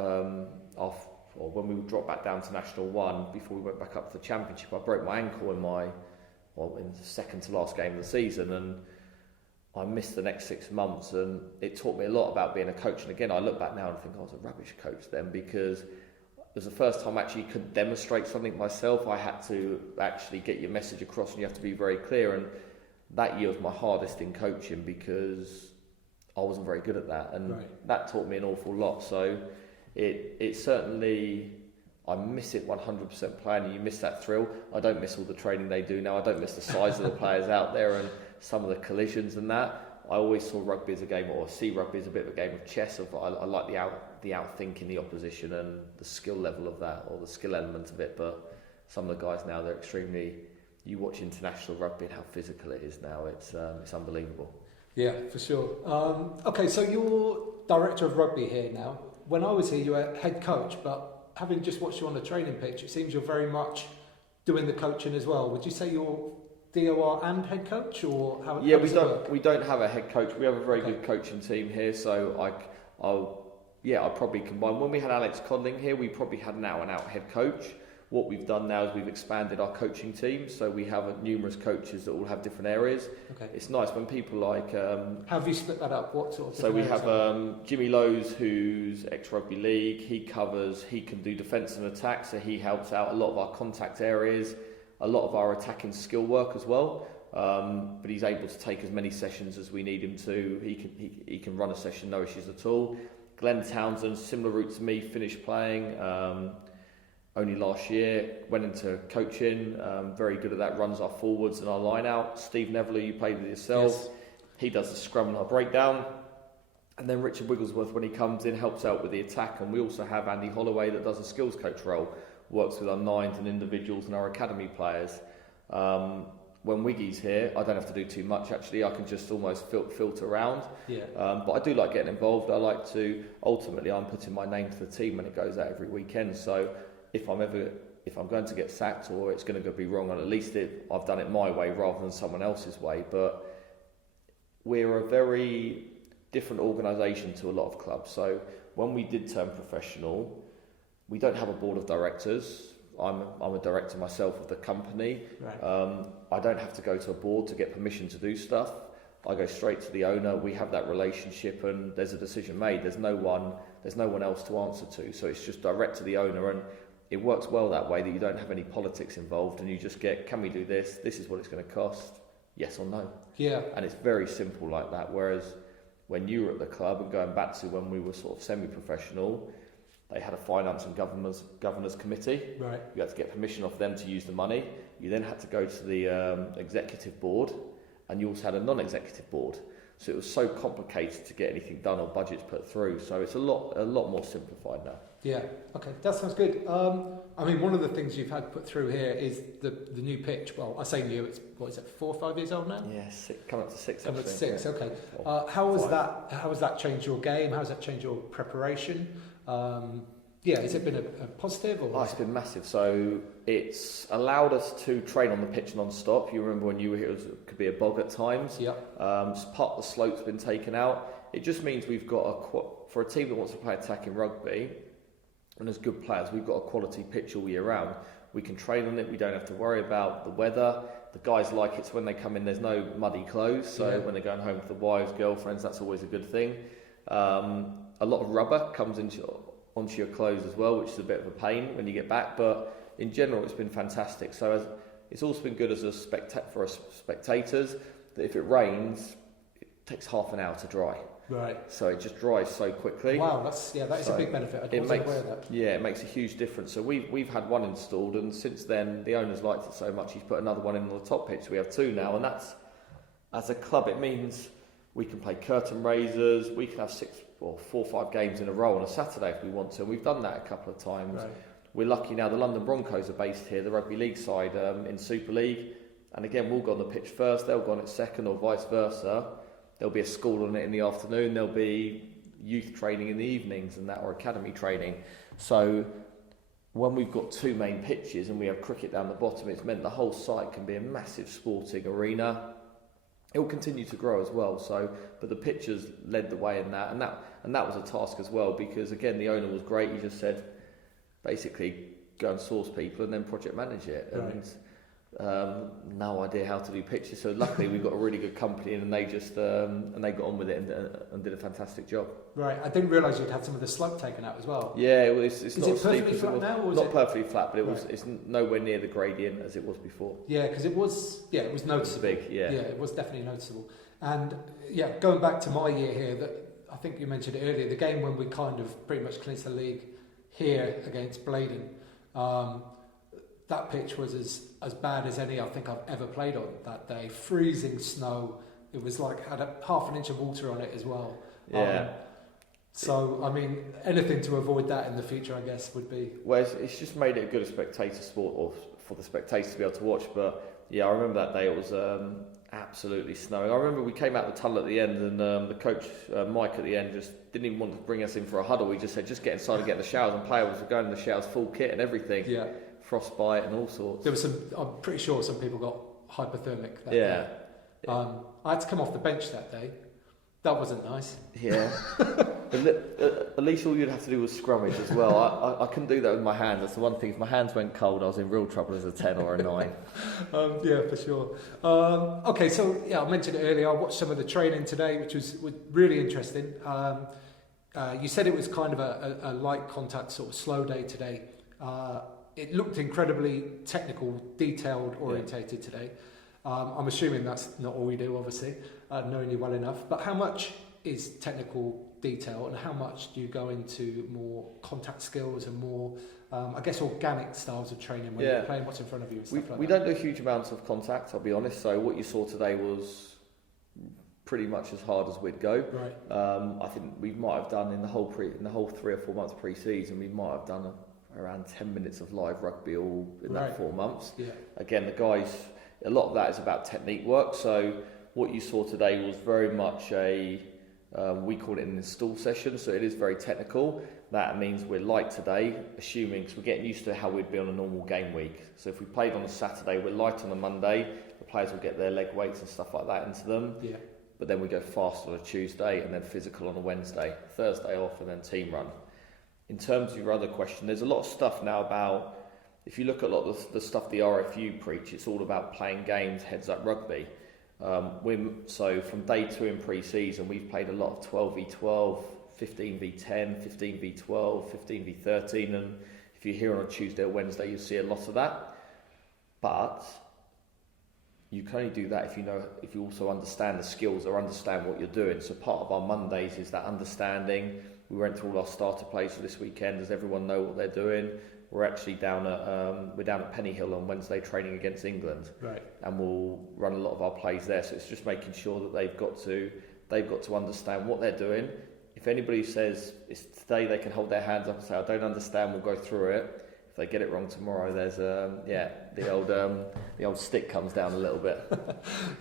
when we dropped back down to National 1, before we went back up to the Championship, I broke my ankle in the second to last game of the season, and I missed the next 6 months, and it taught me a lot about being a coach. And again, I look back now and think I was a rubbish coach then, because it was the first time I actually could demonstrate something myself. I had to actually get your message across, and you have to be very clear. And that year was my hardest in coaching because I wasn't very good at that, and that taught me an awful lot. So it certainly, I miss it 100% playing, and you miss that thrill. I don't miss all the training they do now. I don't miss the size of the players out there and some of the collisions and that. I always saw rugby as a game, or see rugby as a bit of a game of chess. I like the outthinking the opposition and the skill level of that, or the skill element of it. But some of the guys now, they're extremely. You watch international rugby and how physical it is now. It's unbelievable. Yeah, for sure. Okay, so you're director of rugby here now. When I was here, you were head coach, but having just watched you on the training pitch, it seems you're very much doing the coaching as well. Would you say you're DOR and head coach, or how? Yeah, we don't have a head coach. We have a very good coaching team here, so I'll probably combine. When we had Alex Codling here, we probably had an out-and-out head coach. What we've done now is we've expanded our coaching team, so we have numerous coaches that all have different areas. Okay. It's nice when people like. How have you split that up? What sort of? So we have Jimmy Lowe's, who's ex-rugby league. He can do defence and attack, so he helps out a lot of our contact areas, a lot of our attacking skill work as well. But he's able to take as many sessions as we need him to. He can run a session, no issues at all. Glenn Townsend, similar route to me, finished playing. Only last year, went into coaching, very good at that, runs our forwards and our line out. Steve Neville, you played with yourself, yes. He does the scrum and our breakdown. And then Richard Wigglesworth, when he comes in, helps out with the attack. And we also have Andy Holloway that does a skills coach role, works with our nines and individuals and our academy players. When Wiggy's here, I don't have to do too much actually, I can just almost filter around. Yeah. But I do like getting involved. I like to, ultimately I'm putting my name to the team when it goes out every weekend. So if I'm going to get sacked or it's going to be wrong, at least I've done it my way rather than someone else's way. But we're a very different organisation to a lot of clubs. So when we did turn professional, we don't have a board of directors. I'm a director myself of the company. Right. I don't have to go to a board to get permission to do stuff. I go straight to the owner. We have that relationship, and there's a decision made. There's no one else to answer to. So it's just direct to the owner, and it works well that way, that you don't have any politics involved, and you just get, can we do this? This is what it's going to cost. Yes or no. Yeah. And it's very simple like that. Whereas when you were at the club, and going back to when we were sort of semi-professional, they had a finance and governors committee. Right. You had to get permission off them to use the money. You then had to go to the executive board, and you also had a non-executive board. So it was so complicated to get anything done or budgets put through. So it's a lot more simplified now. Yeah, okay, that sounds good. I mean, one of the things you've had put through here is the new pitch. Well, I say new, it's, what is it, 4 or 5 years old now? Yeah, coming up to 6. Coming up to 6, yeah. okay. How has that changed your game? How has that changed your preparation? Has it been a positive? Or it's been massive. So it's allowed us to train on the pitch non-stop. You remember when you were here, it could be a bog at times. Yeah. Part of the slope's been taken out. It just means we've got for a team that wants to play attacking rugby, and as good players, we've got a quality pitch all year round. We can train on it. We don't have to worry about the weather. The guys like it, so when they come in, there's no muddy clothes. So when they're going home with the wives, girlfriends, that's always a good thing. A lot of rubber comes onto your clothes as well, which is a bit of a pain when you get back. But in general, it's been fantastic. So it's also been good for us spectators that if it rains, it takes half an hour to dry. Right. So it just dries so quickly. Wow, that is a big benefit. I wasn't aware of that. Yeah, it makes a huge difference. So we've had one installed, and since then the owner's liked it so much he's put another one in on the top pitch. We have 2 now, and that's, as a club, it means we can play curtain raisers. We can have 4 or 5 games in a row on a Saturday if we want to. And we've done that a couple of times. Right. We're lucky now. The London Broncos are based here, the rugby league side in Super League, and again we'll go on the pitch first. They'll go on it second, or vice versa. There'll be a school on it in the afternoon. There'll be youth training in the evenings and that, or academy training. So when we've got 2 main pitches and we have cricket down the bottom, it's meant the whole site can be a massive sporting arena. It will continue to grow as well. So, but the pitchers led the way in that, and that was a task as well, because again the owner was great. He just said, basically, go and source people and then project manage it. Right. And no idea how to do pitches, so luckily we've got a really good company, and they just and they got on with it and did a fantastic job. Right, I didn't realise you'd had some of the slope taken out as well. Yeah, it's is not it perfectly flat now, or not perfectly flat, but it's nowhere near the gradient as it was before. Yeah, because it was noticeable. It's big, yeah, it was definitely noticeable. And going back to my year here, that I think you mentioned it earlier, the game when we kind of pretty much clinched the league here against Blaydon. That pitch was as bad as any I think I've ever played on that day. Freezing snow. It was like had half an inch of water on it as well. Yeah. So, I mean, anything to avoid that in the future, I guess, would be... Well, it's just made it a good spectator sport, or for the spectators to be able to watch. But, yeah, I remember that day. It was absolutely snowing. I remember we came out the tunnel at the end, and the coach, Mike, at the end just didn't even want to bring us in for a huddle. He just said, just get inside and get in the showers. And players were going in the showers full kit and everything. Yeah. Frostbite and all sorts. There was I'm pretty sure some people got hypothermic that day. I had to come off the bench that day. That wasn't nice. Yeah. At least all you'd have to do was scrummage as well. I couldn't do that with my hands. That's the one thing. If my hands went cold, I was in real trouble as a 10 or a 9. Yeah, for sure. Okay, so I mentioned it earlier. I watched some of the training today, which was really interesting. You said it was kind of a light contact, sort of slow day today. It looked incredibly technical, detailed, orientated today. I'm assuming that's not all you do, obviously, knowing you well enough. But how much is technical detail, and how much do you go into more contact skills and more, I guess, organic styles of training when you're playing what's in front of you and stuff we don't do huge amounts of contact, I'll be honest. So what you saw today was pretty much as hard as we'd go. Right. I think we might have done in the whole 3 or 4 months pre-season, we might have done around 10 minutes of live rugby all in that 4 months. Yeah. Again, the guys, a lot of that is about technique work. So what you saw today was very much we call it an install session, so it is very technical. That means we're light today, assuming, because we're getting used to how we'd be on a normal game week. So if we played on a Saturday, we're light on a Monday, the players will get their leg weights and stuff like that into them. Yeah. But then we go fast on a Tuesday, and then physical on a Wednesday, Thursday off, and then team run. In terms of your other question, there's a lot of stuff now about, if you look at a lot of the stuff the RFU preach, it's all about playing games, heads up rugby. So from day 2 in pre-season, we've played a lot of 12v12, 15v10, 15v12, 15v13, and if you're here on a Tuesday or Wednesday, you'll see a lot of that. But you can only do that if you also understand the skills or understand what you're doing. So part of our Mondays is that understanding. We went through all our starter plays for this weekend. Does everyone know what they're doing? We're actually down at Penny Hill on Wednesday training against England. Right. And we'll run a lot of our plays there. So it's just making sure that they've got to they've got to understand what they're doing. If anybody says it's today, they can hold their hands up and say, I don't understand, we'll go through it. If they get it wrong tomorrow, there's the old stick comes down a little bit.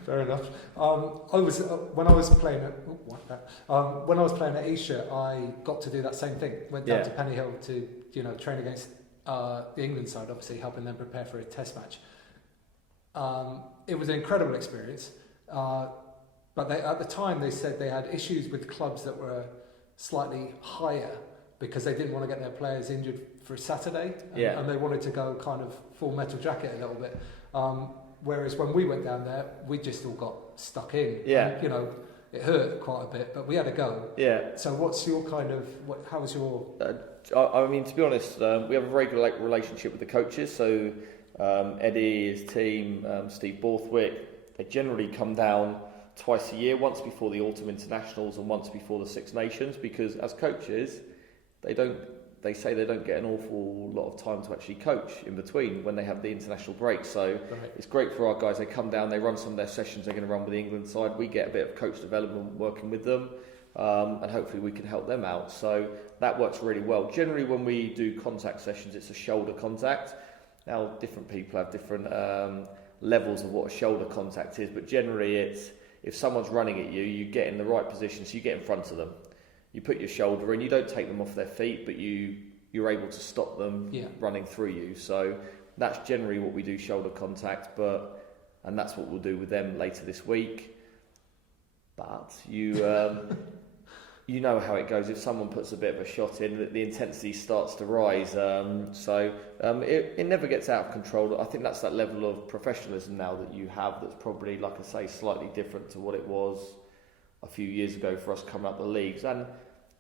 Fair enough. When I was playing at Asia, I got to do that same thing. Went down to Pennyhill to train against the England side, obviously helping them prepare for a test match. It was an incredible experience, but at the time they said they had issues with clubs that were slightly higher because they didn't want to get their players injured for Saturday, and they wanted to go kind of full metal jacket a little bit. Whereas when we went down there, we just all got stuck in. And, it hurt quite a bit, but we had a go. Yeah. So what's your how was your... I mean, to be honest, we have a very good relationship with the coaches. So Eddie, his team, Steve Borthwick, they generally come down twice a year, once before the autumn internationals and once before the Six Nations, because as coaches, they say they don't get an awful lot of time to actually coach in between when they have the international break. So It's great for our guys. They come down, they run some of their sessions they're going to run with the England side. We get a bit of coach development working with them, and hopefully we can help them out. So that works really well. Generally, when we do contact sessions, it's a shoulder contact. Now, different people have different levels of what a shoulder contact is, but generally it's if someone's running at you, you get in the right position, so you get in front of them. You put your shoulder in, you don't take them off their feet, but you're able to stop them running through you. So that's generally what we do, shoulder contact, and that's what we'll do with them later this week. But you know how it goes. If someone puts a bit of a shot in, the intensity starts to rise. It never gets out of control. I think that's that level of professionalism now that you have that's probably, like I say, slightly different to what it was a few years ago for us coming up the leagues. And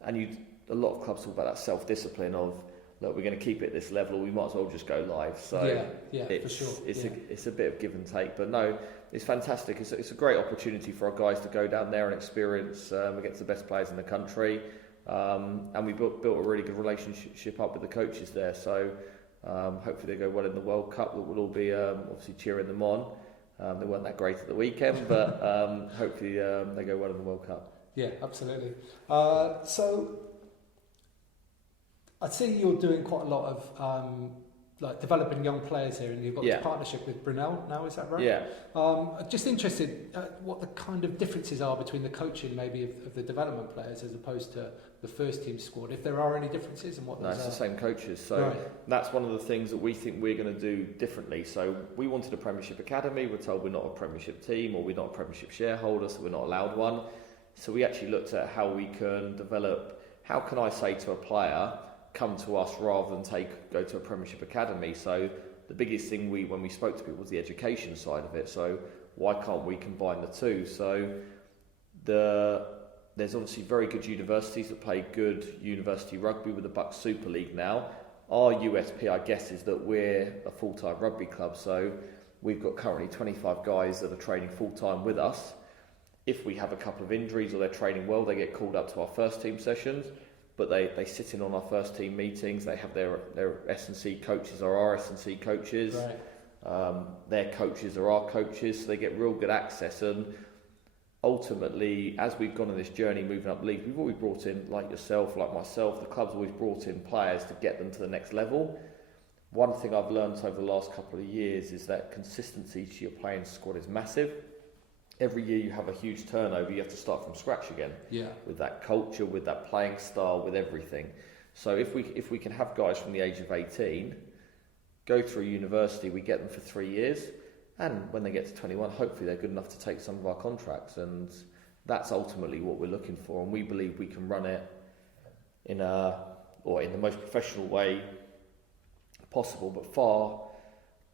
a lot of clubs talk about that self-discipline of, look, we're going to keep it at this level, we might as well just go live. So for sure. It's a bit of give and take, but no, it's fantastic. It's a great opportunity for our guys to go down there and experience against the best players in the country, and we built a really good relationship up with the coaches there. So hopefully they go well in the World Cup. We'll all be obviously cheering them on. They weren't that great at the weekend, but hopefully they go well in the World Cup. Yeah, absolutely. So I see you're doing quite a lot of developing young players here, and you've got this partnership with Brunel now, is that right? Yeah. Just interested what the kind of differences are between the coaching maybe of the development players as opposed to the first team squad, if there are any differences and what those are. No, it's the same coaches. So that's one of the things that we think we're going to do differently. So we wanted a Premiership Academy. We're told we're not a Premiership team, or we're not a Premiership shareholder, so we're not allowed one. So we actually looked at how we can develop, how can I say to a player, come to us rather than go to a Premiership Academy. So the biggest thing when we spoke to people was the education side of it. So why can't we combine the two? So there's obviously very good universities that play good university rugby with the Bucks Super League now. Our USP, I guess, is that we're a full-time rugby club. So we've got currently 25 guys that are training full-time with us. If we have a couple of injuries or they're training well, they get called up to our first team sessions. But they sit in on our first team meetings. They have their S&C coaches are our S&C coaches. Right. Their coaches are our coaches, so they get real good access. And ultimately, as we've gone on this journey moving up league, we've always brought in, like yourself, like myself, the club's always brought in players to get them to the next level. One thing I've learned over the last couple of years is that consistency to your playing squad is massive. Every year you have a huge turnover, you have to start from scratch again. Yeah. With that culture, with that playing style, with everything. So if we can have guys from the age of 18 go through university, we get them for 3 years, and when they get to 21, hopefully they're good enough to take some of our contracts, and that's ultimately what we're looking for. And we believe we can run it in the most professional way possible, but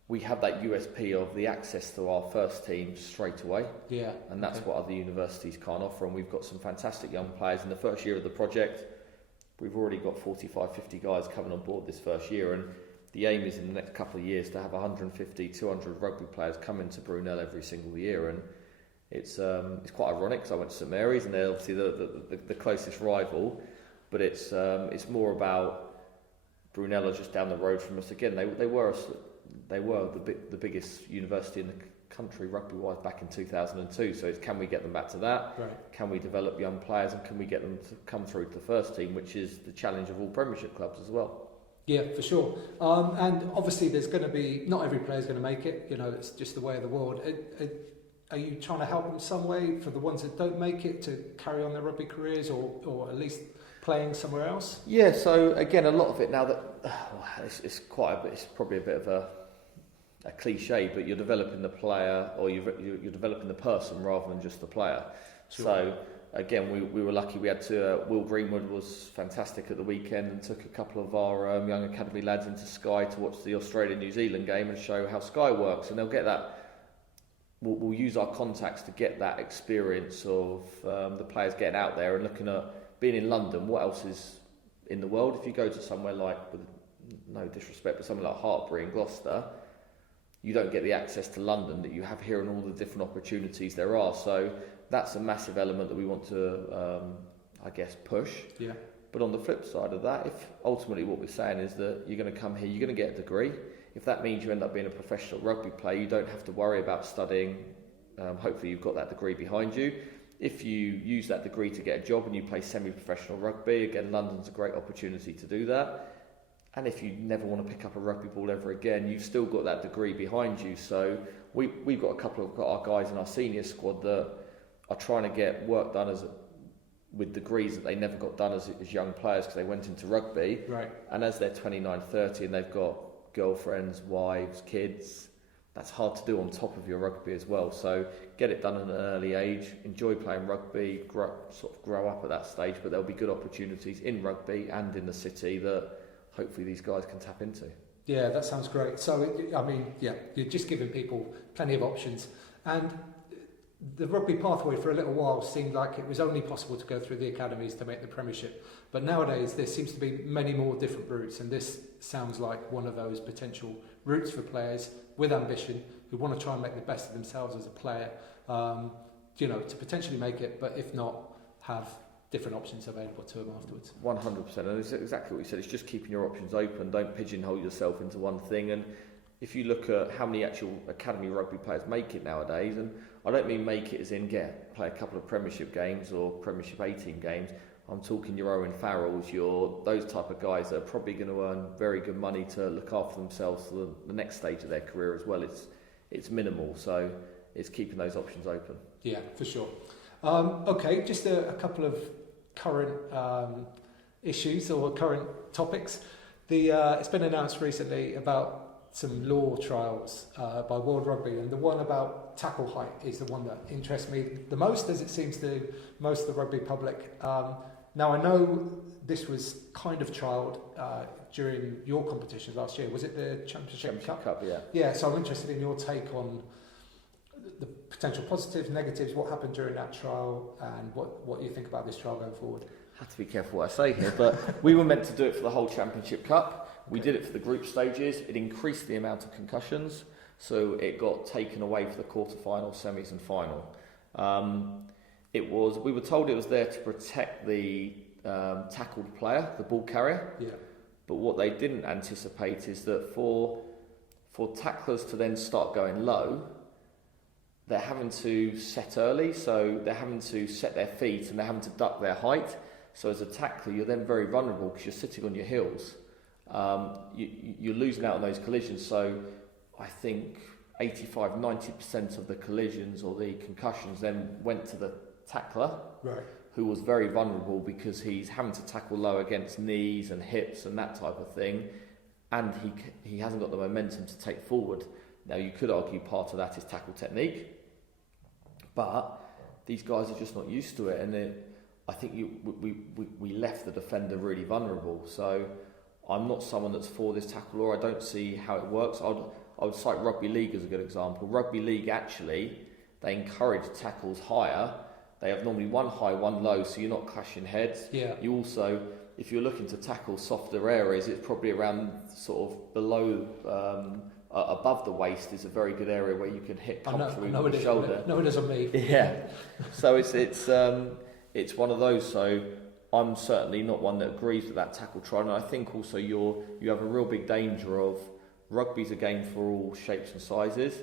we have that USP of the access to our first team straight away. Yeah. And that's what other universities can't offer. And we've got some fantastic young players. In the first year of the project, we've already got 45, 50 guys coming on board this first year. And the aim is in the next couple of years to have 150, 200 rugby players come into Brunel every single year. And it's quite ironic because I went to St Mary's and they're obviously the closest rival. But it's more about Brunel are just down the road from us again. They were the biggest university in the country rugby-wise back in 2002. So it's, can we get them back to that? Right. Can we develop young players, and can we get them to come through to the first team, which is the challenge of all Premiership clubs as well. Yeah, for sure. And obviously there's going to be, not every player's going to make it, you know, it's just the way of the world. Are you trying to help them some way for the ones that don't make it to carry on their rugby careers, or at least playing somewhere else? Yeah, so again, a lot of it now that it's quite a bit, it's probably a bit of a cliche, but you're developing the player, or you're developing the person rather than just the player. Sure. So again, we were lucky. We had Will Greenwood was fantastic at the weekend and took a couple of our young academy lads into Sky to watch the Australia-New Zealand game and show how Sky works, and they'll get that. We'll use our contacts to get that experience of the players getting out there and looking at being in London. What else is in the world? If you go to somewhere like, with no disrespect, but somewhere like Hartpury and Gloucester, you don't get the access to London that you have here and all the different opportunities there are. So that's a massive element that we want to, I guess, push. Yeah. But on the flip side of that, if ultimately what we're saying is that you're going to come here, you're going to get a degree. If that means you end up being a professional rugby player, you don't have to worry about studying. Hopefully you've got that degree behind you. If you use that degree to get a job and you play semi-professional rugby, again, London's a great opportunity to do that. And if you never want to pick up a rugby ball ever again, you've still got that degree behind you. So we've got a couple of our guys in our senior squad that are trying to get work done with degrees that they never got done as young players because they went into rugby. Right. And as they're 29, 30 and they've got girlfriends, wives, kids, that's hard to do on top of your rugby as well. So get it done at an early age, enjoy playing rugby, grow up at that stage, but there'll be good opportunities in rugby and in the city that hopefully these guys can tap into. Yeah, that sounds great. So, you're just giving people plenty of options. And the rugby pathway for a little while seemed like it was only possible to go through the academies to make the Premiership. But nowadays there seems to be many more different routes, and this sounds like one of those potential routes for players with ambition who want to try and make the best of themselves as a player, to potentially make it, but if not, have different options available to them afterwards. 100%, and it's exactly what you said. It's just keeping your options open. Don't pigeonhole yourself into one thing. And if you look at how many actual academy rugby players make it nowadays, and I don't mean make it as in play a couple of Premiership games or Premiership 18 games. I'm talking your Owen Farrells, those type of guys that are probably going to earn very good money to look after themselves for the next stage of their career as well. It's minimal, so it's keeping those options open. Yeah, for sure. Okay, just a couple of current issues or current topics. It's been announced recently about some law trials by World Rugby, and the one about tackle height is the one that interests me the most, as it seems to most of the rugby public. Now, I know this was kind of trialled during your competition last year. Was it the Championship Cup? Yeah. Yeah, so I'm interested in your take on the potential positives, negatives, what happened during that trial, and what you think about this trial going forward. I have to be careful what I say here, but we were meant to do it for the whole Championship Cup. We did it for the group stages. It increased the amount of concussions, so it got taken away for the quarter-final, semis and final. We were told it was there to protect the tackled player, the ball carrier. Yeah. But what they didn't anticipate is that for tacklers to then start going low, they're having to set early, so they're having to set their feet and they're having to duck their height. So as a tackler, you're then very vulnerable because you're sitting on your heels. You're losing out on those collisions. So I think 85-90% of the collisions or the concussions then went to the tackler, right, who was very vulnerable because he's having to tackle low against knees and hips and that type of thing, and he hasn't got the momentum to take forward. Now you could argue part of that is tackle technique, but these guys are just not used to it, and I think we left the defender really vulnerable. So I'm not someone that's for this tackle law. I don't see how it works. I would cite Rugby League as a good example. Rugby League, actually, they encourage tackles higher. They have normally one high, one low, so you're not clashing heads. Yeah. You also, if you're looking to tackle softer areas, it's probably around sort of below, above the waist is a very good area where you can hit comfortably with the shoulder. No, it is on me. Yeah. So it's one of those. So I'm certainly not one that agrees with that tackle trial, and I think also you have a real big danger of rugby's a game for all shapes and sizes.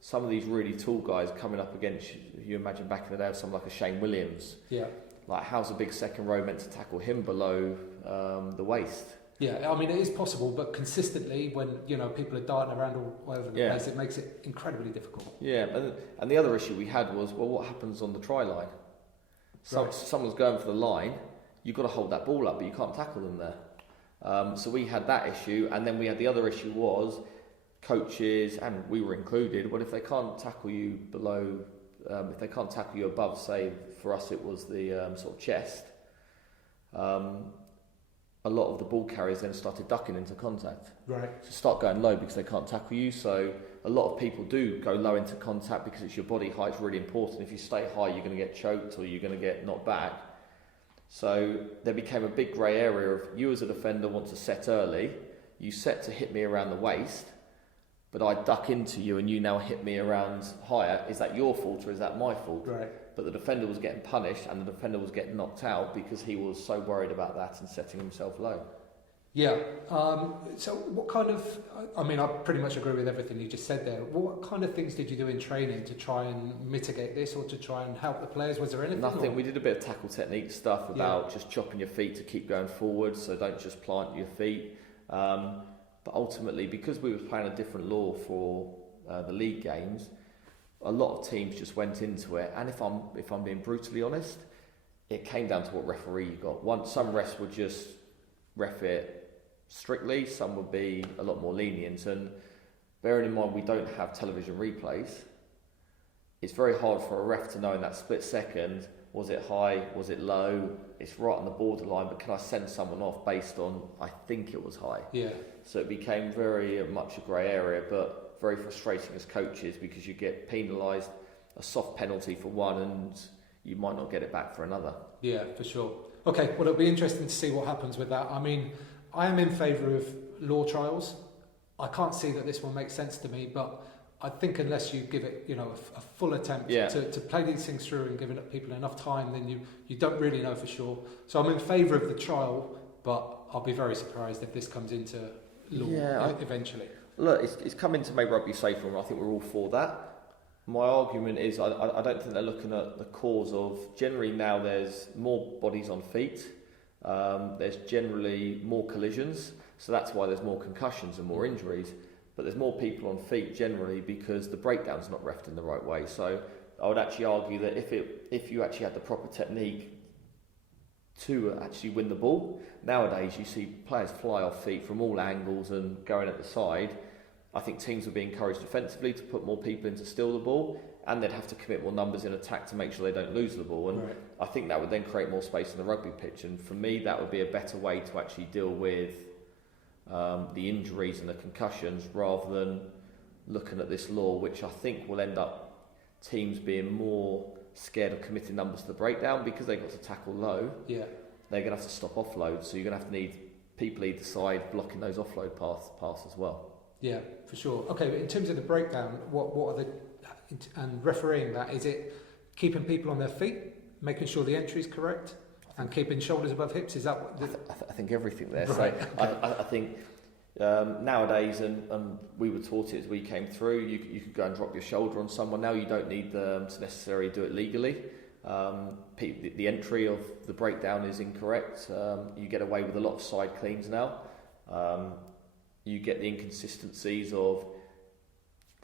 some of these really tall guys coming up against you imagine back in the day, someone like a Shane Williams. Yeah. Like, how's a big second row meant to tackle him below the waist? Yeah, I mean, it is possible, but consistently, when people are darting around all over the place, it makes it incredibly difficult. Yeah, and the other issue we had was, well, what happens on the try line? Someone's going for the line, you've got to hold that ball up, but you can't tackle them there. So we had that issue, and then we had the other issue was coaches, and we were included, well, if they can't tackle you below, if they can't tackle you above, say, for us it was the sort of chest, a lot of the ball carriers then started ducking into contact. Right. So start going low because they can't tackle you. So a lot of people do go low into contact because it's your body height's really important. If you stay high, you're going to get choked or you're going to get knocked back. So there became a big grey area of you as a defender want to set early. You set to hit me around the waist, but I duck into you and you now hit me around higher. Is that your fault or is that my fault? Right. But the defender was getting punished and the defender was getting knocked out because he was so worried about that and setting himself low. Yeah. So what kind of, I mean, I pretty much agree with everything you just said there. What kind of things did you do in training to try and mitigate this or to try and help the players? Was there anything? Nothing. We did a bit of tackle technique stuff about just chopping your feet to keep going forward, so don't just plant your feet. But ultimately, because we were playing a different law for the league games, a lot of teams just went into it, and if I'm being brutally honest, it came down to what referee you got. Some refs would just ref it strictly, some would be a lot more lenient, and bearing in mind we don't have television replays, it's very hard for a ref to know in that split second, was it high, was it low, it's right on the borderline, but can I send someone off based on, I think it was high. Yeah. So it became very much a grey area, but very frustrating as coaches because you get penalised, a soft penalty for one and you might not get it back for another. Yeah, for sure. Okay, well, it'll be interesting to see what happens with that. I mean, I am in favour of law trials. I can't see that this will make sense to me, but I think unless you give it, a full attempt to play these things through and giving people enough time, then you don't really know for sure. So I'm in favour of the trial, but I'll be very surprised if this comes into law eventually. Look, it's come into make rugby safer, and I think we're all for that. My argument is I don't think they're looking at the cause of, generally now there's more bodies on feet, there's generally more collisions, so that's why there's more concussions and more injuries, but there's more people on feet generally because the breakdown's not reffed in the right way. So I would actually argue that if you actually had the proper technique to actually win the ball, nowadays you see players fly off feet from all angles and going at the side. I think teams would be encouraged defensively to put more people in to steal the ball, and they'd have to commit more numbers in attack to make sure they don't lose the ball. And I think that would then create more space in the rugby pitch. And for me, that would be a better way to actually deal with the injuries and the concussions rather than looking at this law, which I think will end up teams being more scared of committing numbers to the breakdown because they've got to tackle low. Yeah, they're going to have to stop offload, so you're going to have to need people either side blocking those offload paths as well. Yeah, for sure. Okay, but in terms of the breakdown, what are the and refereeing that, is it keeping people on their feet, making sure the entry is correct, and keeping shoulders above hips? Is that what I think everything there. Right, so okay. I think nowadays, and we were taught it as we came through, you could go and drop your shoulder on someone. Now you don't need them to necessarily do it legally. The entry of the breakdown is incorrect. You get away with a lot of side cleans now. You get the inconsistencies of,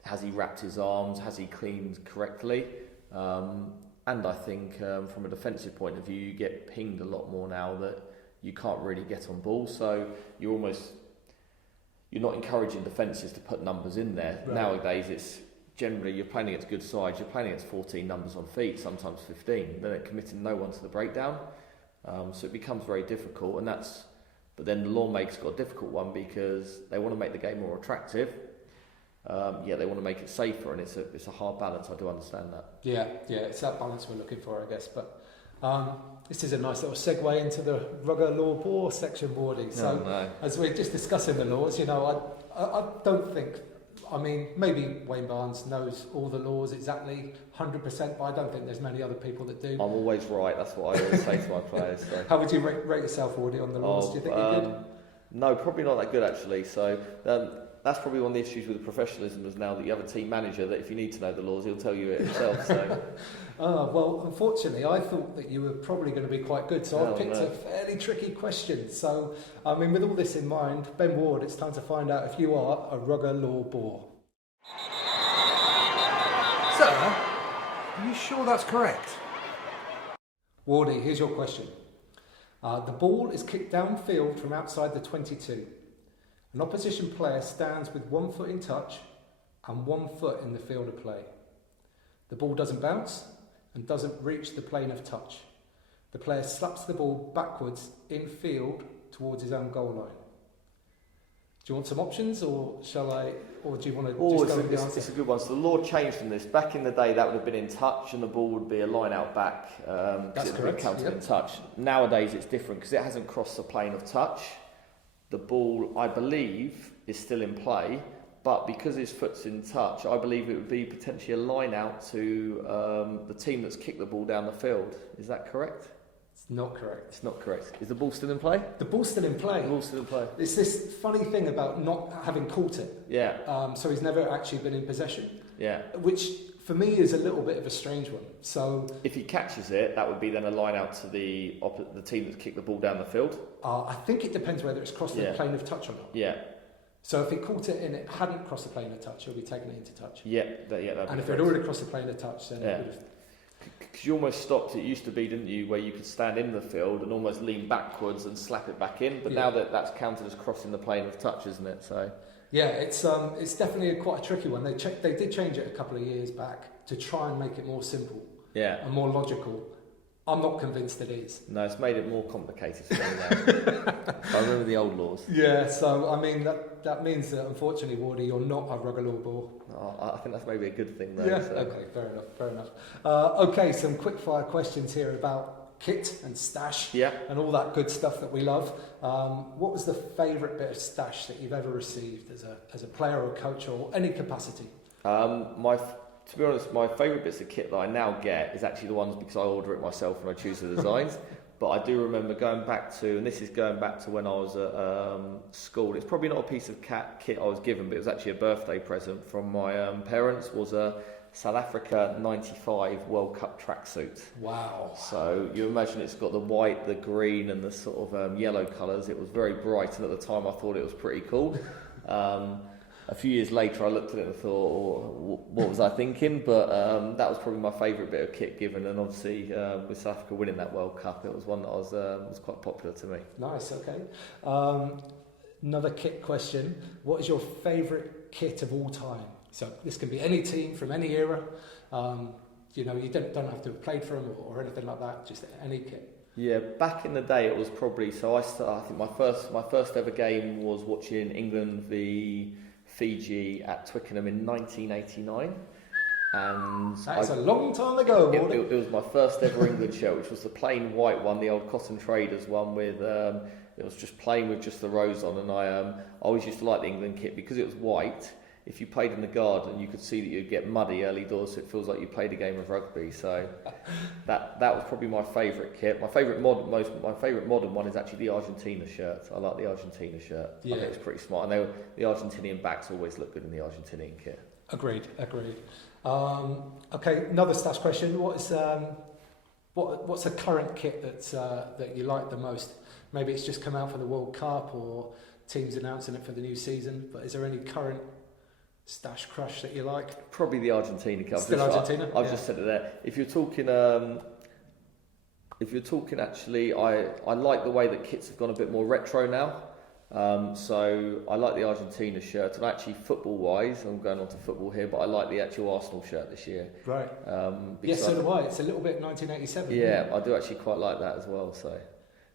has he wrapped his arms, has he cleaned correctly? And I think from a defensive point of view, you get pinged a lot more now that you can't really get on ball. So you're not encouraging defences to put numbers in there. Right. Nowadays, it's generally you're playing against good sides. You're playing against 14 numbers on feet, sometimes 15. Then it committing no one to the breakdown. So it becomes very difficult, and that's. But then the lawmakers got a difficult one because they want to make the game more attractive. They want to make it safer, and it's a hard balance. I do understand that. Yeah, it's that balance we're looking for, I guess. But this is a nice little segue into the rugger law bore section boarding. So as we're just discussing the laws, I don't think. I mean, maybe Wayne Barnes knows all the laws exactly 100%, but I don't think there's many other people that do. I'm always right. That's what I always say to my players. So. How would you rate yourself, Audie, on the laws? Do you think you're good? No, probably not that good actually. So that's probably one of the issues with the professionalism is now that you have a team manager that if you need to know the laws, he'll tell you it himself. So. Well, unfortunately, I thought that you were probably going to be quite good, so I picked a fairly tricky question. So, I mean, with all this in mind, Ben Ward, it's time to find out if you are a rugger law bore. Sir, are you sure that's correct? Wardy, here's your question. The ball is kicked downfield from outside the 22. An opposition player stands with 1 foot in touch and 1 foot in the field of play. The ball doesn't bounce and doesn't reach the plane of touch. The player slaps the ball backwards in field towards his own goal line. Do you want some options, or do you want to just go with the answer? It's a good one. So the law changed from this. Back in the day, that would have been in touch, and the ball would be a line out back. That's correct. Counted in touch. Nowadays, it's different because it hasn't crossed the plane of touch. The ball, I believe, is still in play, but because his foot's in touch, I believe it would be potentially a line out to the team that's kicked the ball down the field. Is that correct? It's not correct. It's not correct. Is the ball still in play? The ball's still in play. The ball's still in play. It's this funny thing about not having caught it. Yeah. So he's never actually been in possession. Yeah. Which, for me, is a little bit of a strange one. So if he catches it, that would be then a line out to the team that's kicked the ball down the field. I think it depends whether it's crossed the plane of touch or not. Yeah. So if he caught it and it hadn't crossed the plane of touch, he'll be taking it into touch. Yeah. And if it had already crossed the plane of touch, then it would have... Because you almost stopped, it used to be, didn't you, where you could stand in the field and almost lean backwards and slap it back in, but now that's counted as crossing the plane of touch, isn't it? So yeah, it's definitely quite a tricky one. They did change it a couple of years back to try and make it more simple and more logical. I'm not convinced it is. No, it's made it more complicated for me now. I remember the old laws. Yeah, so I mean that means that unfortunately, Wardy, you're not a rugger law ball. Oh, I think that's maybe a good thing though. Yeah, so. okay, fair enough. Okay, some quick fire questions here about kit and stash and all that good stuff that we love. What was the favourite bit of stash that you've ever received as a player or coach or any capacity? To be honest, my favourite bits of kit that I now get is actually the ones because I order it myself and I choose the designs. But I do remember going back to, and this is going back to when I was at school. It's probably not a piece of kit I was given, but it was actually a birthday present from my parents. Was a South Africa '95 World Cup tracksuit. Wow! So you imagine it's got the white, the green, and the sort of yellow colours. It was very bright, and at the time I thought it was pretty cool. A few years later, I looked at it and thought, what was I thinking? But that was probably my favourite bit of kit given, and obviously with South Africa winning that World Cup, it was one that was quite popular to me. Nice, okay. Another kit question. What is your favourite kit of all time? So this can be any team from any era. You don't have to have played for them or anything like that, just any kit. Yeah, back in the day it was probably, I think my first ever game was watching England v Fiji at Twickenham in 1989, and that's a long time ago. It was my first ever England shirt, which was the plain white one, the old Cotton Traders one with it was just plain with just the rose on, and I always used to like the England kit because it was white. If you played in the garden, you could see that you'd get muddy early doors, so it feels like you played a game of rugby. So that was probably my favourite kit. My favourite modern one is actually the Argentina shirt. I like the Argentina shirt. Yeah. I think it's pretty smart. And the Argentinian backs always look good in the Argentinian kit. Agreed. Okay, another stash question. What's a current kit that you like the most? Maybe it's just come out for the World Cup or teams announcing it for the new season. But is there any current stash crush that you like? Probably the Argentina Cup. Still Argentina? I've just said it there. If you're talking actually, I like the way that kits have gone a bit more retro now. So I like the Argentina shirt, and actually football-wise, I'm going on to football here, but I like the actual Arsenal shirt this year. Right. Yes, so do I. It's a little bit 1987. Yeah, I do actually quite like that as well. So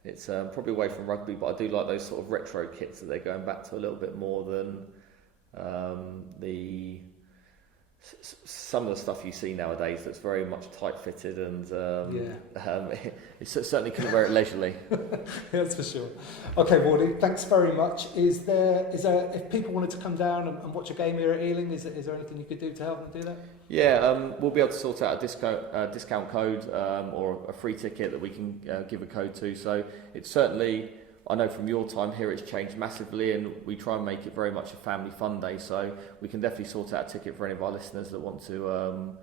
it's probably away from rugby, but I do like those sort of retro kits that they're going back to a little bit more than some of the stuff you see nowadays that's very much tight-fitted and it certainly couldn't wear it leisurely. That's for sure. Okay, Wardy, thanks very much. Is there if people wanted to come down and watch a game here at Ealing, is there anything you could do to help them do that? Yeah, we'll be able to sort out a discount code or a free ticket that we can give a code to. So it's certainly I know from your time here it's changed massively, and we try and make it very much a family fun day, so we can definitely sort out a ticket for any of our listeners that want to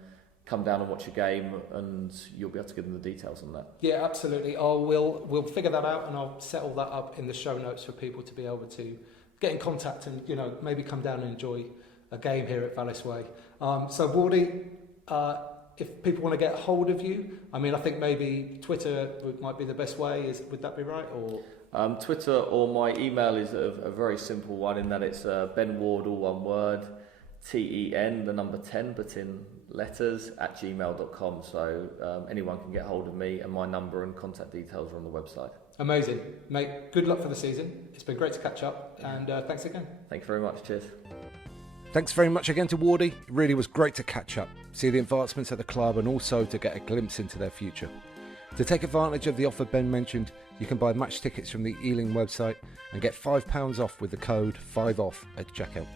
come down and watch a game, and you'll be able to give them the details on that. Yeah, absolutely. We'll figure that out, and I'll set all that up in the show notes for people to be able to get in contact and, maybe come down and enjoy a game here at Vallis Way. So Wardy, if people want to get hold of you, I think maybe Twitter might be the best way. Would that be right? Or Twitter or my email is a very simple one, in that it's Ben Ward, all one word, TEN, the number 10, but in letters, @gmail.com. So anyone can get hold of me, and my number and contact details are on the website. Amazing. Mate, good luck for the season. It's been great to catch up, and thanks again. Thank you very much. Cheers. Thanks very much again to Wardy. It really was great to catch up, see the advancements at the club, and also to get a glimpse into their future. To take advantage of the offer Ben mentioned, you can buy match tickets from the Ealing website and get £5 off with the code FIVEOFF at checkout.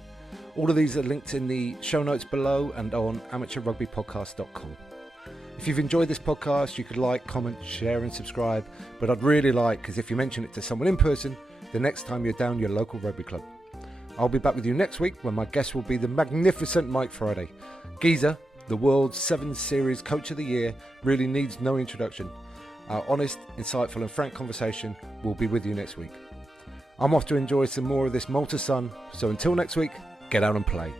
All of these are linked in the show notes below and on amateurrugbypodcast.com. If you've enjoyed this podcast, you could like, comment, share and subscribe, but I'd really like is if you mention it to someone in person the next time you're down your local rugby club. I'll be back with you next week when my guest will be the magnificent Mike Friday. Geezer, the world's 7 Series Coach of the Year, really needs no introduction. Our honest, insightful and frank conversation will be with you next week. I'm off to enjoy some more of this Malta sun, so until next week, get out and play.